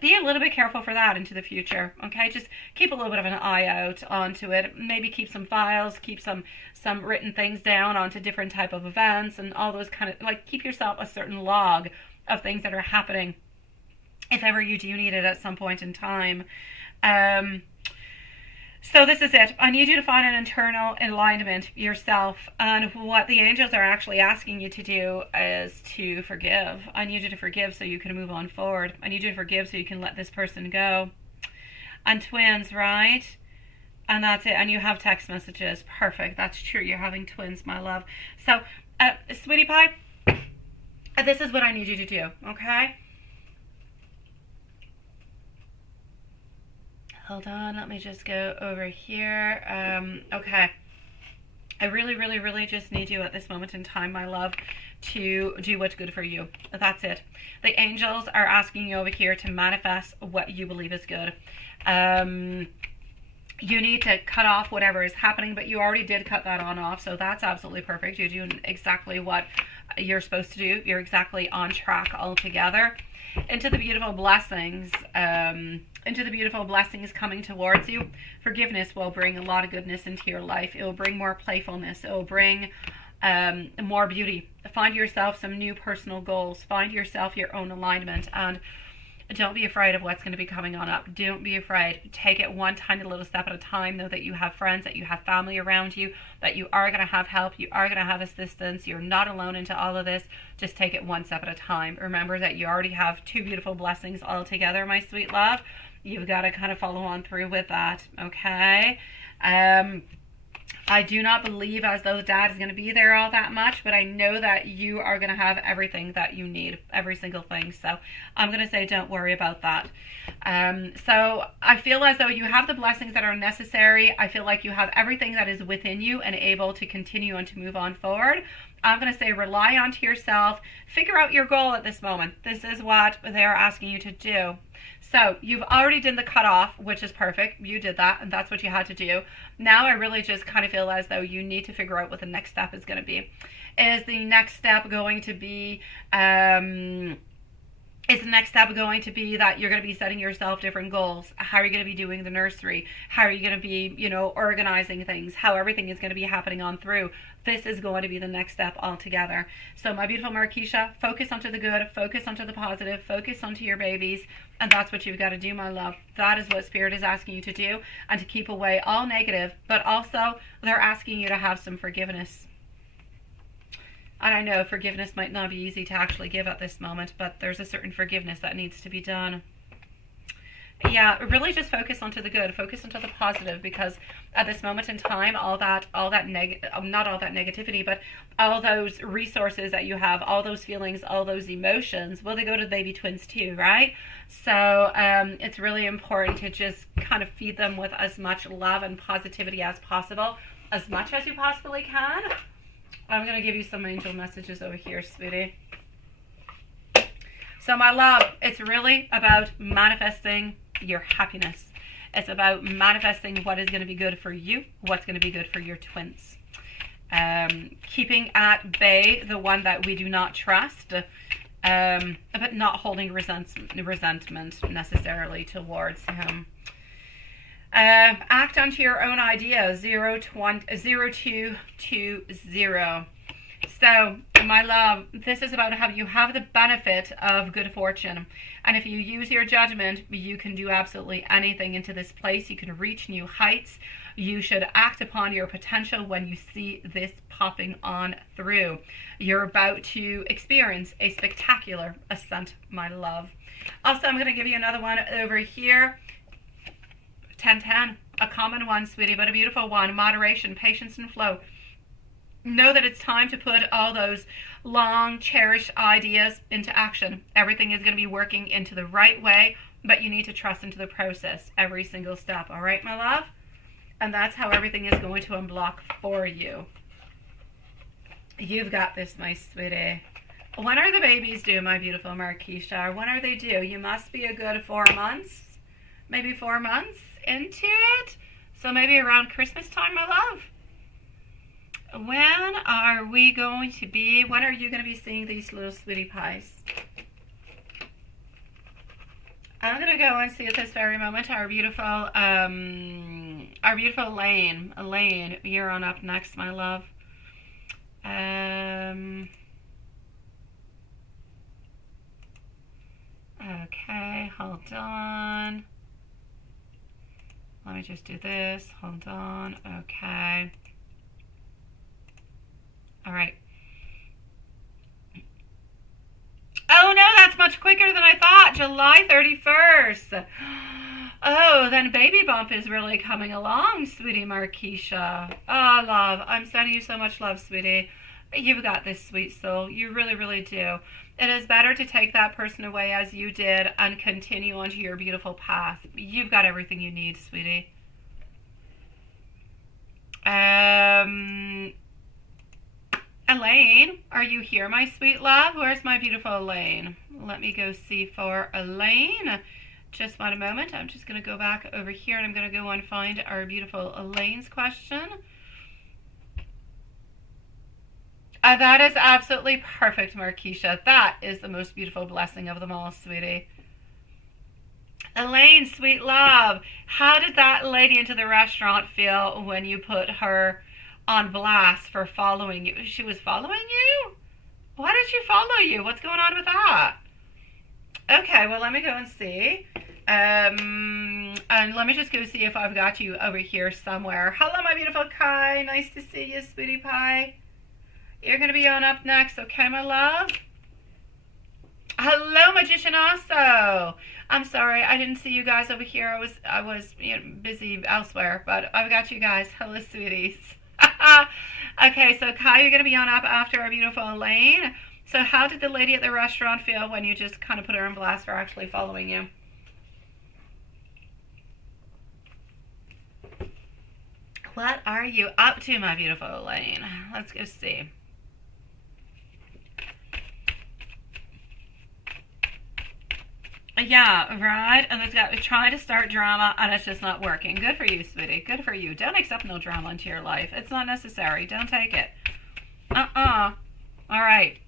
be a little bit careful for that into the future, okay? Just keep a little bit of an eye out onto it. Maybe keep some files, keep some written things down onto different type of events and all those kind of, like, keep yourself a certain log of things that are happening if ever you do need it at some point in time. So this is it. I need you to find an internal alignment yourself. And what the angels are actually asking you to do is to forgive. I need you to forgive so you can move on forward. I need you to forgive so you can let this person go. And twins, right? And that's it. And you have text messages. Perfect. That's true. You're having twins, my love. So, sweetie pie, this is what I need you to do, okay? Hold on, let me just go over here. Okay. I really, really, really just need you at this moment in time, my love, to do what's good for you. That's it. The angels are asking you over here to manifest what you believe is good. You need to cut off whatever is happening, but you already did cut that on off, so that's absolutely perfect. You're doing exactly what you're supposed to do. You're exactly on track altogether. Into the beautiful blessings coming towards you. Forgiveness will bring a lot of goodness into your life. It will bring more playfulness. It will bring more beauty. Find yourself some new personal goals. Find yourself your own alignment, and don't be afraid of what's going to be coming on up. Don't be afraid. Take it one tiny little step at a time. Know that you have friends, that you have family around you, that you are going to have help, you are going to have assistance. You're not alone into all of this. Just take it one step at a time. Remember that you already have two beautiful blessings all together, my sweet love. You've got to kind of follow on through with that, okay? I do not believe as though dad is going to be there all that much, but I know that you are going to have everything that you need, every single thing. So I'm going to say don't worry about that. So I feel as though you have the blessings that are necessary. I feel like you have everything that is within you and able to continue and to move on forward. I'm going to say rely onto yourself. Figure out your goal at this moment. This is what they're asking you to do. So you've already done the cutoff, which is perfect. You did that, and that's what you had to do. Now I really just kind of feel as though you need to figure out what the next step is going to be. Is the next step going to be that you're going to be setting yourself different goals? How are you going to be doing the nursery? How are you going to be, organizing things? How everything is going to be happening on through? This is going to be the next step altogether. So my beautiful Marquisha, focus onto the good, focus onto the positive, focus onto your babies, and that's what you've got to do, my love. That is what Spirit is asking you to do, and to keep away all negative, but also they're asking you to have some forgiveness. And I know forgiveness might not be easy to actually give at this moment, but there's a certain forgiveness that needs to be done. Yeah, really just focus onto the good, focus onto the positive, because at this moment in time, not all that negativity, but all those resources that you have, all those feelings, all those emotions, well, they go to the baby twins too, right? So it's really important to just kind of feed them with as much love and positivity as possible, as much as you possibly can. I'm going to give you some angel messages over here, sweetie. So my love, it's really about manifesting your happiness. It's about manifesting what is going to be good for you, what's going to be good for your twins. Keeping at bay the one that we do not trust, but not holding resentment necessarily towards him. Act onto your own idea, 0220. So, my love, this is about how you have the benefit of good fortune. And if you use your judgment, you can do absolutely anything into this place. You can reach new heights. You should act upon your potential when you see this popping on through. You're about to experience a spectacular ascent, my love. Also, I'm going to give you another one over here. 1010, a common one, sweetie, but a beautiful one. Moderation, patience, and flow. Know that it's time to put all those long cherished ideas into action. Everything is going to be working into the right way, but you need to trust into the process every single step. All right, my love? And that's how everything is going to unblock for you. You've got this, my sweetie. When are the babies due, my beautiful Marquisha? When are they due? You must be a good 4 months, maybe 4 months into it. So maybe around Christmas time, my love. When are we going to be, when are you going to be seeing these little sweetie pies? I'm going to go and see at this very moment our beautiful Elaine, you're on up next, my love. Okay, hold on. Let me just do this. Hold on. Okay. All right. Oh no, that's much quicker than I thought. July 31st. Oh, then baby bump is really coming along, sweetie Marquisha. Oh, love. I'm sending you so much love, sweetie. You've got this, sweet soul. You really, really do. It is better to take that person away as you did and continue onto your beautiful path. You've got everything you need, sweetie. Elaine, are you here, my sweet love? Where's my beautiful Elaine? Let me go see for Elaine. Just one moment. I'm just going to go back over here and I'm going to go and find our beautiful Elaine's question. That is absolutely perfect, Marquisha. That is the most beautiful blessing of them all, sweetie. Elaine, sweet love, how did that lady into the restaurant feel when you put her on blast for following you? She was following you? Why did she follow you? What's going on with that? Okay, well, let me go and see. And let me just go see if I've got you over here somewhere. Hello, my beautiful Kai. Nice to see you, sweetie pie. You're going to be on up next, okay, my love? Hello, Magician also. I'm sorry, I didn't see you guys over here. I was busy elsewhere, but I've got you guys. Hello, sweeties. Okay, so Kai, you're going to be on up after our beautiful Elaine. So how did the lady at the restaurant feel when you just kind of put her on blast for actually following you? What are you up to, my beautiful Elaine? Let's go see. Yeah, right. And it's got trying to start drama and it's just not working. Good for you, sweetie. Good for you. Don't accept no drama into your life. It's not necessary. Don't take it. All right.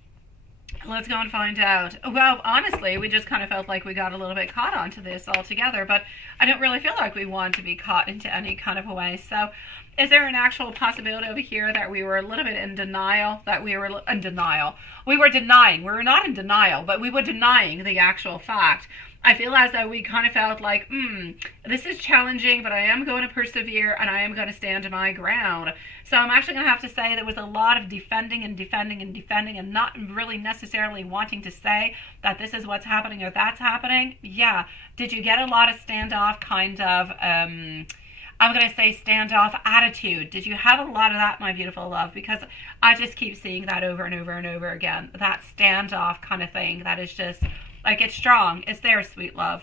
Let's go and find out. Well, honestly, we just kind of felt like we got a little bit caught onto this altogether, but I don't really feel like we want to be caught into any kind of a way. So is there an actual possibility over here that we were a little bit in denial, that we were in denial? We were denying. We were not in denial, but we were denying the actual fact. I feel as though we kind of felt like, this is challenging, but I am going to persevere and I am going to stand my ground. So I'm actually going to have to say there was a lot of defending and not really necessarily wanting to say that this is what's happening or that's happening. Yeah. Did you get a lot of standoff kind of, I'm going to say standoff attitude? Did you have a lot of that, my beautiful love? Because I just keep seeing that over and over and over again. That standoff kind of thing that is just... like, it's strong. It's there, sweet love.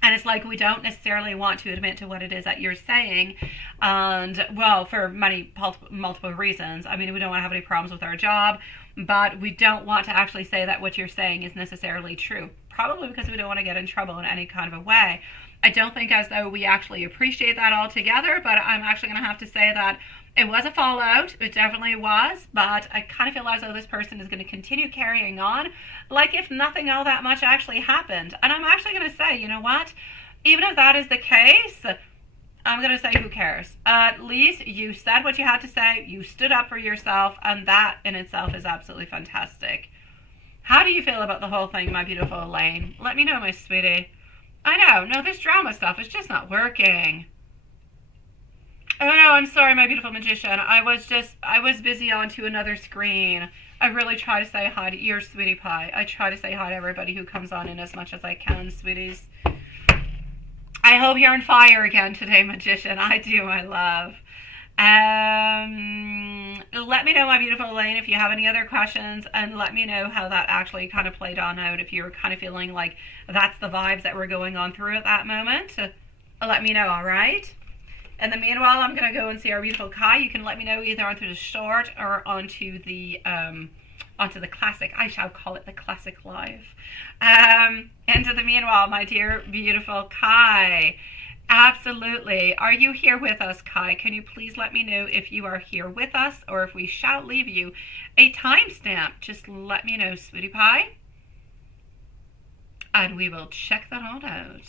And it's like we don't necessarily want to admit to what it is that you're saying. And, well, for many multiple reasons. I mean, we don't want to have any problems with our job. But we don't want to actually say that what you're saying is necessarily true. Probably because we don't want to get in trouble in any kind of a way. I don't think as though we actually appreciate that altogether. But I'm actually going to have to say that it was a fallout. It definitely was. But I kind of feel as though this person is going to continue carrying on like if nothing all that much actually happened. And I'm actually going to say, you know what? Even if that is the case, I'm going to say, who cares? At least you said what you had to say. You stood up for yourself. And that in itself is absolutely fantastic. How do you feel about the whole thing, my beautiful Elaine? Let me know, my sweetie. I know. No, this drama stuff is just not working. Oh no, I'm sorry, my beautiful magician. I was busy onto another screen. I really try to say hi to your sweetie pie. I try to say hi to everybody who comes on in as much as I can, sweeties. I hope you're on fire again today, magician. I do, my love. Let me know, my beautiful Elaine, if you have any other questions, and let me know how that actually kind of played on out, if you were kind of feeling like that's the vibes that were going on through at that moment. Let me know, all right? In the meanwhile, I'm going to go and see our beautiful Kai. You can let me know either onto the short or onto the classic. I shall call it the classic live. Into the meanwhile, my dear beautiful Kai. Absolutely. Are you here with us, Kai? Can you please let me know if you are here with us or if we shall leave you a timestamp? Just let me know, sweetie pie. And we will check that all out.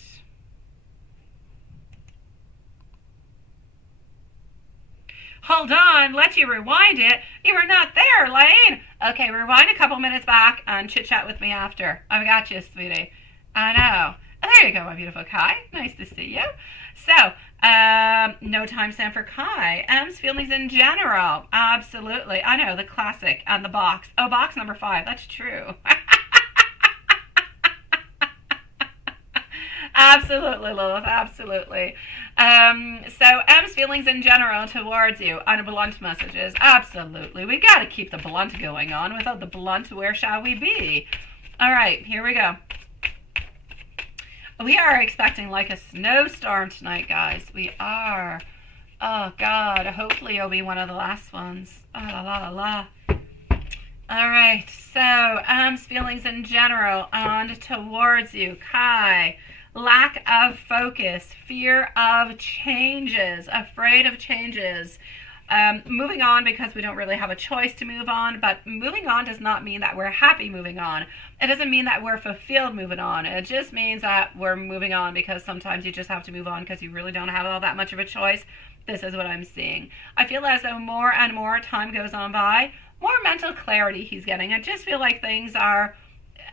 Hold on, let you rewind it. You were not there, Lane. Okay, rewind a couple minutes back and chit-chat with me after. I got you, sweetie. I know. Oh, there you go, my beautiful Kai. Nice to see you. So, no timestamp for Kai. M's feelings in general. Absolutely. I know, the classic and the box. Oh, box number 5. That's true. Absolutely, Lilith, absolutely. So M's feelings in general towards you on blunt messages. Absolutely. We got to keep the blunt going on. Without the blunt, where shall we be? All right, here we go. We are expecting like a snowstorm tonight, guys. We are. Oh, God. Hopefully it'll be one of the last ones. Oh, la, la, la, la. All right. So M's feelings in general on towards you. Kai. Lack of focus, fear of changes, afraid of changes, moving on because we don't really have a choice to move on, but moving on does not mean that we're happy moving on. It doesn't mean that we're fulfilled moving on. It just means that we're moving on because sometimes you just have to move on because you really don't have all that much of a choice. This is what I'm seeing. I feel as though more and more time goes on by, more mental clarity he's getting. I just feel like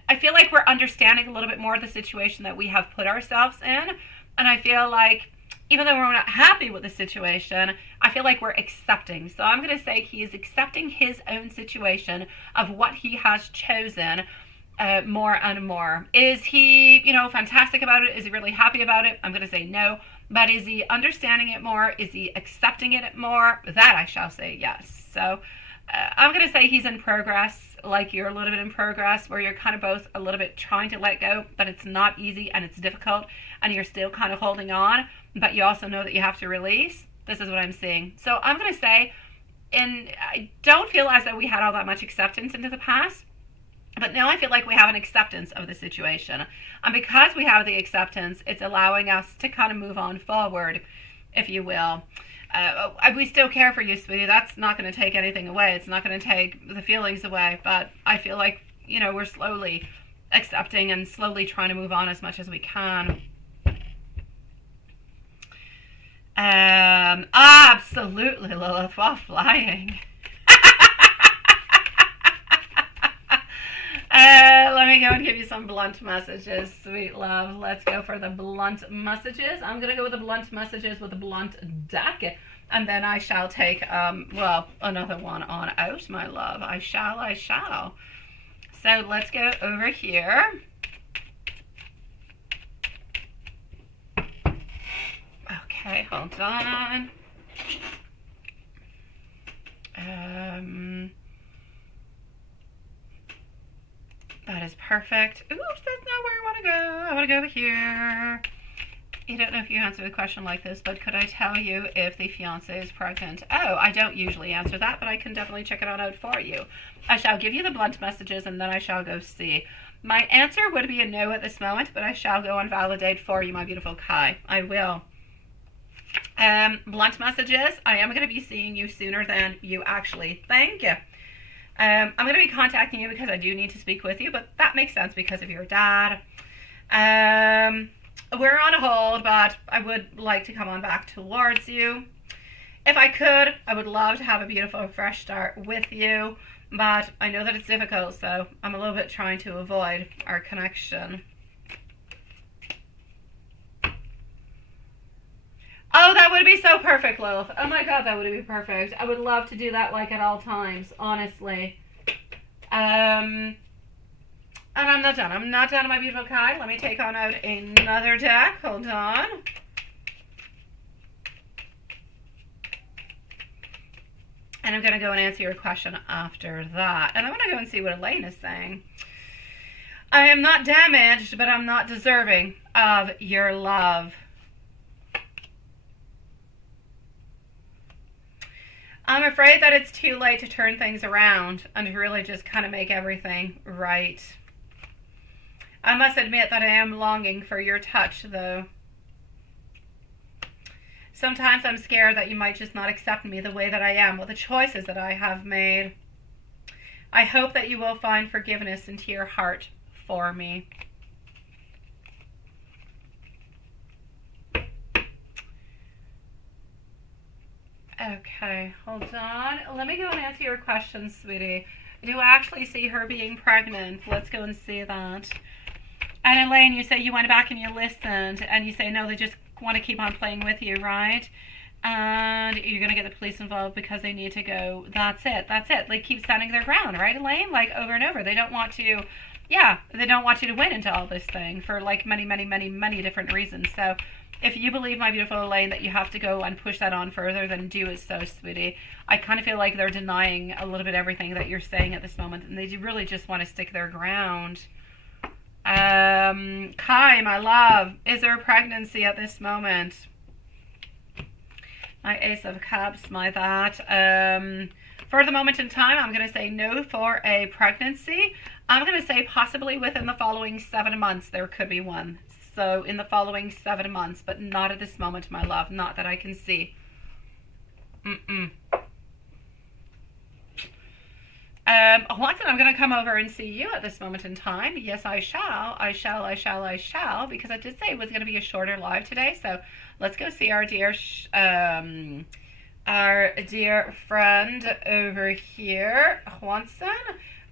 I feel like we're understanding a little bit more of the situation that we have put ourselves in. And I feel like even though we're not happy with the situation, I feel like we're accepting. So I'm going to say he is accepting his own situation of what he has chosen more and more. Is he, fantastic about it? Is he really happy about it? I'm going to say no. But is he understanding it more? Is he accepting it more? That I shall say yes. So I'm going to say he's in progress, like you're a little bit in progress, where you're kind of both a little bit trying to let go, but it's not easy and it's difficult, and you're still kind of holding on, but you also know that you have to release. This is what I'm seeing. So I'm going to say, I don't feel as though we had all that much acceptance into the past, but now I feel like we have an acceptance of the situation. And because we have the acceptance, it's allowing us to kind of move on forward, if you will. We still care for you, sweetie. That's not going to take anything away. It's not going to take the feelings away. But I feel like, we're slowly accepting and slowly trying to move on as much as we can. Absolutely, Lilith, while flying. Let me go and give you some blunt messages, sweet love. Let's go for the blunt messages. I'm going to go with the blunt messages with the blunt deck. And then I shall take, another one on out, my love. I shall. So let's go over here. Okay, hold on. That is perfect. Oops, that's not where I want to go. I want to go over here. You don't know if you answer the question like this, but could I tell you if the fiancé is pregnant? Oh, I don't usually answer that, but I can definitely check it out for you. I shall give you the blunt messages, and then I shall go see. My answer would be a no at this moment, but I shall go and validate for you, my beautiful Kai. I will. Blunt messages. I am going to be seeing you sooner than you actually think. I'm going to be contacting you because I do need to speak with you, but that makes sense because of your dad. We're on hold, but I would like to come on back towards you. If I could, I would love to have a beautiful fresh start with you, but I know that it's difficult, so I'm a little bit trying to avoid our connection. Oh, that would be so perfect, Lilith. Oh my God, that would be perfect. I would love to do that like at all times, honestly. And I'm not done. I'm not done, my beautiful Kai. Let me take on out another deck. Hold on. And I'm going to go and answer your question after that. And I'm going to go and see what Elaine is saying. I am not damaged, but I'm not deserving of your love. I'm afraid that it's too late to turn things around and really just kind of make everything right. I must admit that I am longing for your touch, though. Sometimes I'm scared that you might just not accept me the way that I am, with the choices that I have made. I hope that you will find forgiveness into your heart for me. Okay, hold on. Let me go and answer your question, sweetie. Do you actually see her being pregnant? Let's go and see that. And Elaine, you say you went back and you listened, and you say no, they just want to keep on playing with you, right? And you're going to get the police involved because they need to go. That's it. That's it. They keep standing their ground, right, Elaine? Like, over and over. They don't want to, yeah, they don't want you to win into all this thing for, like, many different reasons. So if you believe, my beautiful Elaine, that you have to go and push that on further, then do it so, sweetie. I kind of feel like they're denying a little bit everything that you're saying at this moment, and they really just want to stick their ground. Kai, my love, is there a pregnancy at this moment? My Ace of Cups, my that. For the moment in time, I'm going to say no for a pregnancy. I'm going to say possibly within the following 7 months there could be one. So in the following 7 months, but not at this moment, my love. Not that I can see. Watson, I'm going to come over and see you at this moment in time. Yes, I shall, because I did say it was going to be a shorter live today. So let's go see our dear friend over here, Watson.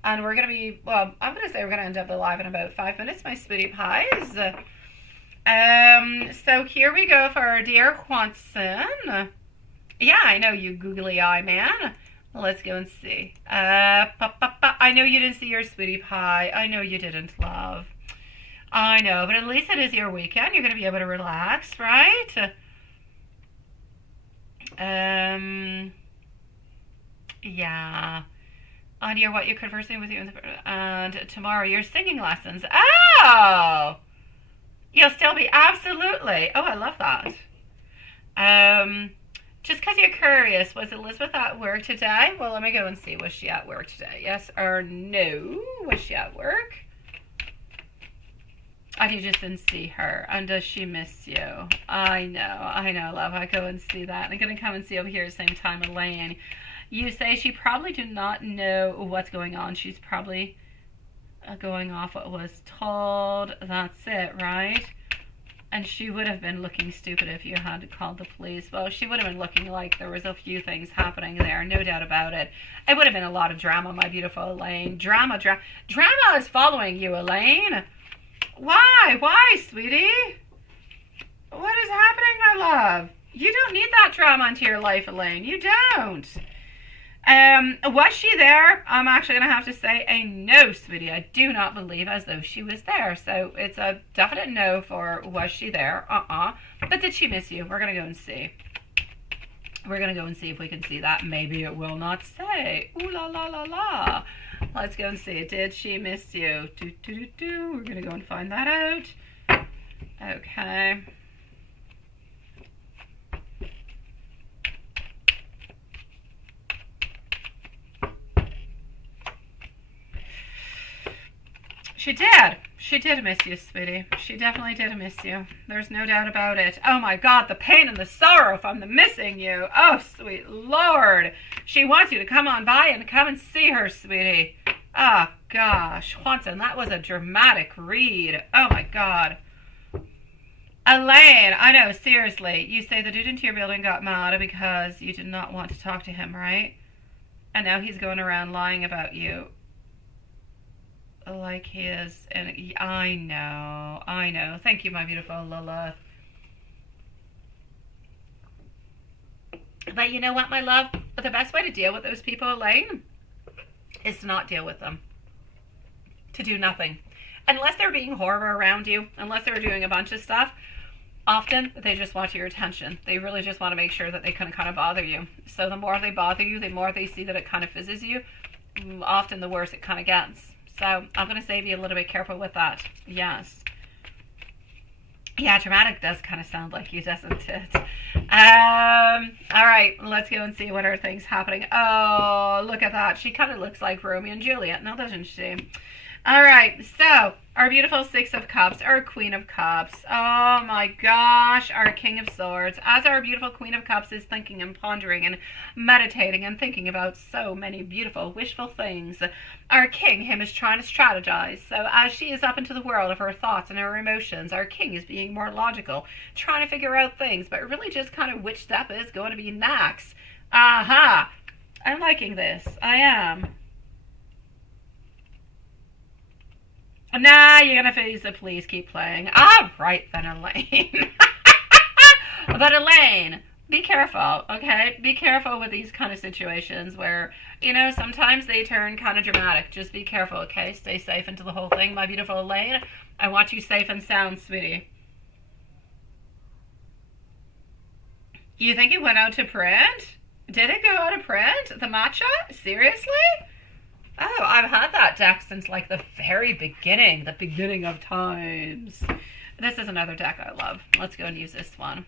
And we're going to be, well, I'm going to say we're going to end up the live in about 5 minutes, my sweetie pies. So here we go for our dear Watson. Yeah, I know you googly eye man. Let's go and see. I know you didn't see your sweetie pie. I know you didn't, love. I know, but at least it is your weekend. You're going to be able to relax, right? Yeah. On your what you're conversing with you, and tomorrow your singing lessons. Oh! You'll still be, absolutely. Oh, I love that. Just because you're curious, was Elizabeth at work today? Well, let me go and see. Was she at work today? Yes or no? Was she at work? And you just didn't see her. And does she miss you? I know, love. I go and see that. I'm going to come and see over here at the same time, Elaine. You say she probably did not know what's going on. She's probably going off what was told. That's it, right? And she would have been looking stupid if you had called the police. Well, she would have been looking like there was a few things happening there, no doubt about it. It would have been a lot of drama, my beautiful Elaine. Drama is following you, Elaine. Why, sweetie? What is happening, my love? You don't need that drama into your life, Elaine. You don't. Was she there? I'm actually going to have to say a no, sweetie. I do not believe as though she was there. So it's a definite no for was she there? But did she miss you? We're going to go and see. We're going to go and see if we can see that. Maybe it will not say. Ooh la la la la. Let's go and see. Did she miss you? We're going to go and find that out. Okay. She did. She did miss you, sweetie. She definitely did miss you. There's no doubt about it. Oh my God, the pain and the sorrow from the missing you. Oh, sweet Lord. She wants you to come on by and come and see her, sweetie. Oh, gosh. Watson, that was a dramatic read. Oh my God. Elaine, I know, seriously. You say the dude into your building got mad because you did not want to talk to him, right? And now he's going around lying about you. Like he is, and I know. Thank you, my beautiful Lilith. But you know what, my love? The best way to deal with those people, Elaine, is to not deal with them. To do nothing. Unless they're being horrible around you, unless they're doing a bunch of stuff, often they just want your attention. They really just want to make sure that they can kind of bother you. So the more they bother you, the more they see that it kind of fizzes you, often the worse it kind of gets. So I'm going to say be a little bit careful with that. Yes. Yeah, dramatic does kind of sound like you, doesn't it? All right, let's go and see what are things happening. Oh, look at that. She kind of looks like Romeo and Juliet, now doesn't she? All right, so our beautiful Six of Cups, our Queen of Cups. Oh my gosh, our King of Swords. As our beautiful Queen of Cups is thinking and pondering and meditating and thinking about so many beautiful, wishful things, our King, him, is trying to strategize. So as she is up into the world of her thoughts and her emotions, our King is being more logical, trying to figure out things, but really just kind of which step is going to be next. Aha! I'm liking this. I am. Nah, you're gonna face it. Please keep playing. All right, then, Elaine. But Elaine, be careful, okay? Be careful with these kind of situations where, you know, sometimes they turn kind of dramatic. Just be careful, okay? Stay safe into the whole thing, my beautiful Elaine. I want you safe and sound, sweetie. You think it went out to print? Did it go out of print? The matcha? Seriously? Oh, I've had that deck since like the very beginning, the beginning of times. This is another deck I love. Let's go and use this one.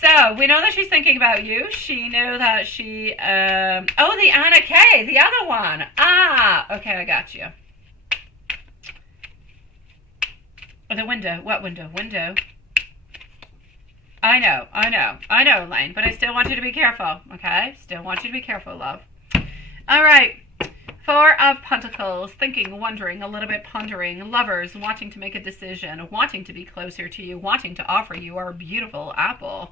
So, we know that she's thinking about you. She knew that she, oh, the Anna K, the other one. Ah, okay, I got you. Oh, the window. What window? Window. I know, Elaine, but I still want you to be careful, okay? Still want you to be careful, love. All right. Four of Pentacles, thinking, wondering, a little bit pondering, lovers, wanting to make a decision, wanting to be closer to you, wanting to offer you our beautiful apple.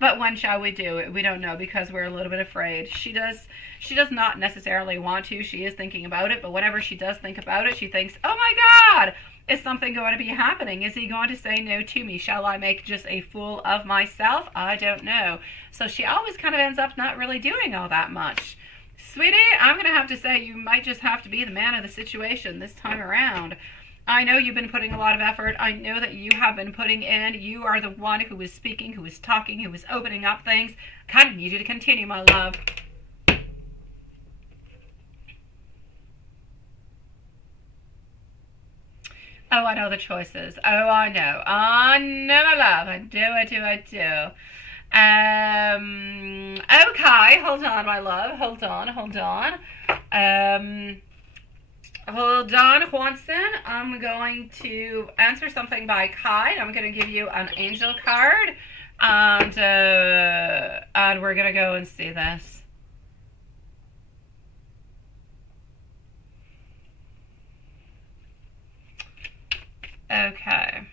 But when shall we do it? We don't know because we're a little bit afraid. She does not necessarily want to. She is thinking about it, but whenever she does think about it, she thinks, oh my God, is something going to be happening? Is he going to say no to me? Shall I make just a fool of myself? I don't know. So she always kind of ends up not really doing all that much. Sweetie, I'm going to have to say you might just have to be the man of the situation this time around. I know you've been putting a lot of effort. I know that you have been putting in. You are the one who is speaking, who is talking, who is opening up things. Kind of need you to continue, my love. Oh, I know the choices. Oh, I know. I know, my love. I do. Okay, hold on, my love. Hold on. Hold on, Juanson. I'm going to answer something by Kai. I'm going to give you an angel card, and we're going to go and see this. Okay.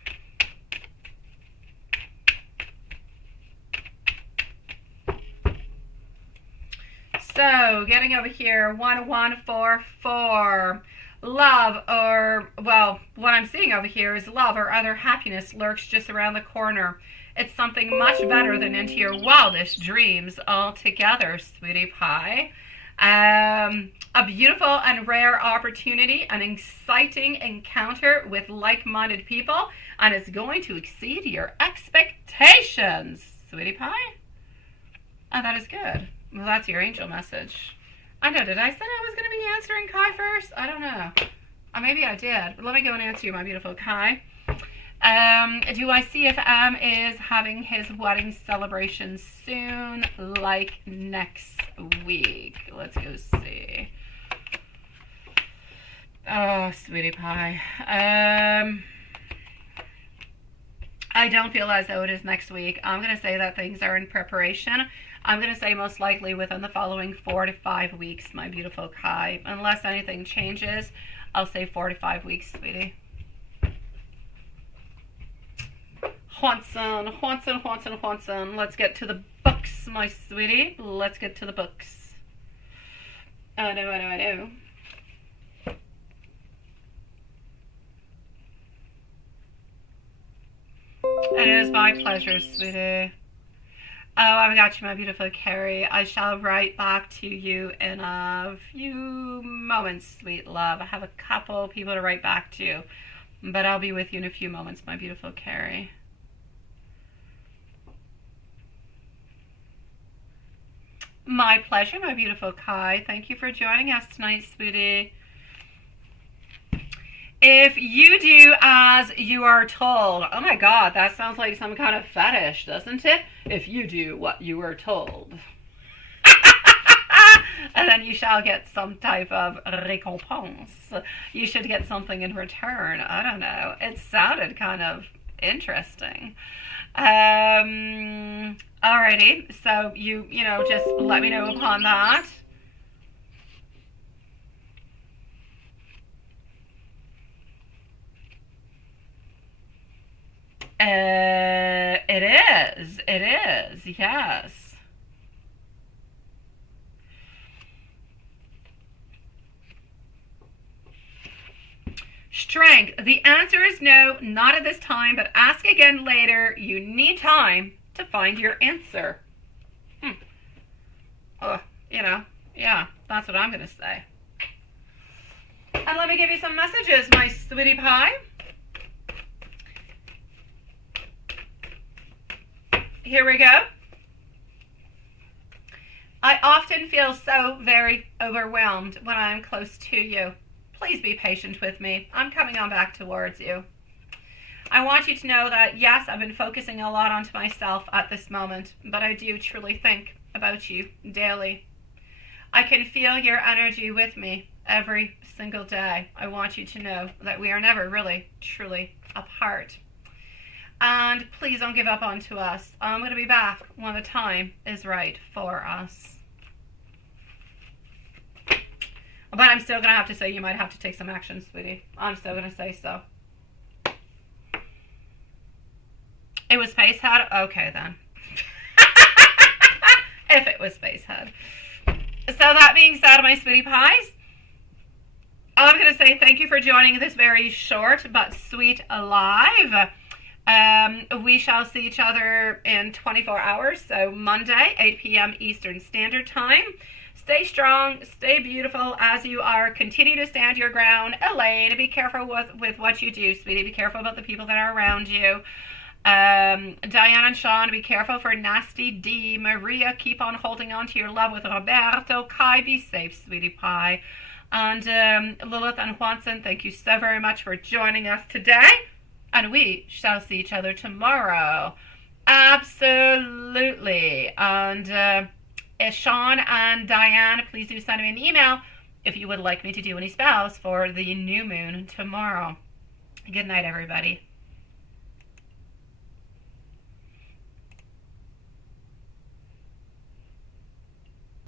So, getting over here, 1144. Love, or, well, what I'm seeing over here is love or other happiness lurks just around the corner. It's something much better than into your wildest dreams altogether, sweetie pie. A beautiful and rare opportunity, an exciting encounter with like-minded people, and it's going to exceed your expectations, sweetie pie. Oh, that is good. Well, that's your angel message. I know, did I say I was going to be answering Kai first? I don't know. Or maybe I did. But let me go and answer you, my beautiful Kai. Do I see if Am is having his wedding celebration soon, like next week? Let's go see. Oh, sweetie pie. I don't feel as though it is next week. I'm going to say that things are in preparation. I'm going to say most likely within the following 4 to 5 weeks, my beautiful Kai. Unless anything changes, I'll say 4 to 5 weeks, sweetie. Juanson. Let's get to the books, my sweetie. Let's get to the books. I know. It is my pleasure, sweetie. Oh, I've got you, my beautiful Carrie. I shall write back to you in a few moments, sweet love. I have a couple people to write back to, but I'll be with you in a few moments, my beautiful Carrie. My pleasure, my beautiful Kai. Thank you for joining us tonight, sweetie. If you do as you are told. Oh my God, that sounds like some kind of fetish, doesn't it? If you do what you were told. And then you shall get some type of recompense. You should get something in return. I don't know. It sounded kind of interesting. Alrighty. So you know, just let me know upon that. It is, yes. Strength. The answer is no, not at this time, but ask again later. You need time to find your answer. Oh, yeah, that's what I'm going to say. And let me give you some messages, my sweetie pie. Here we go. I often feel so very overwhelmed when I'm close to you. Please be patient with me. I'm coming on back towards you. I want you to know that, yes, I've been focusing a lot onto myself at this moment, but I do truly think about you daily. I can feel your energy with me every single day. I want you to know that we are never really, truly apart. And please don't give up on to us. I'm going to be back when the time is right for us. But I'm still going to have to say you might have to take some action, sweetie. I'm still going to say so. It was Spacehead? Okay, then. If it was Spacehead. So that being said, my sweetie pies, I'm going to say thank you for joining this very short but sweet live. We shall see each other in 24 hours, so Monday, 8 p.m. Eastern Standard Time. Stay strong, stay beautiful as you are. Continue to stand your ground. Elaine, be careful with what you do, sweetie. Be careful about the people that are around you. Diane and Sean, be careful for Nasty D. Maria, keep on holding on to your love with Roberto. Kai, be safe, sweetie pie. And Lilith and Juanson, thank you so very much for joining us today. And we shall see each other tomorrow. Absolutely. And Sean and Diane, please do send me an email if you would like me to do any spells for the new moon tomorrow. Good night, everybody.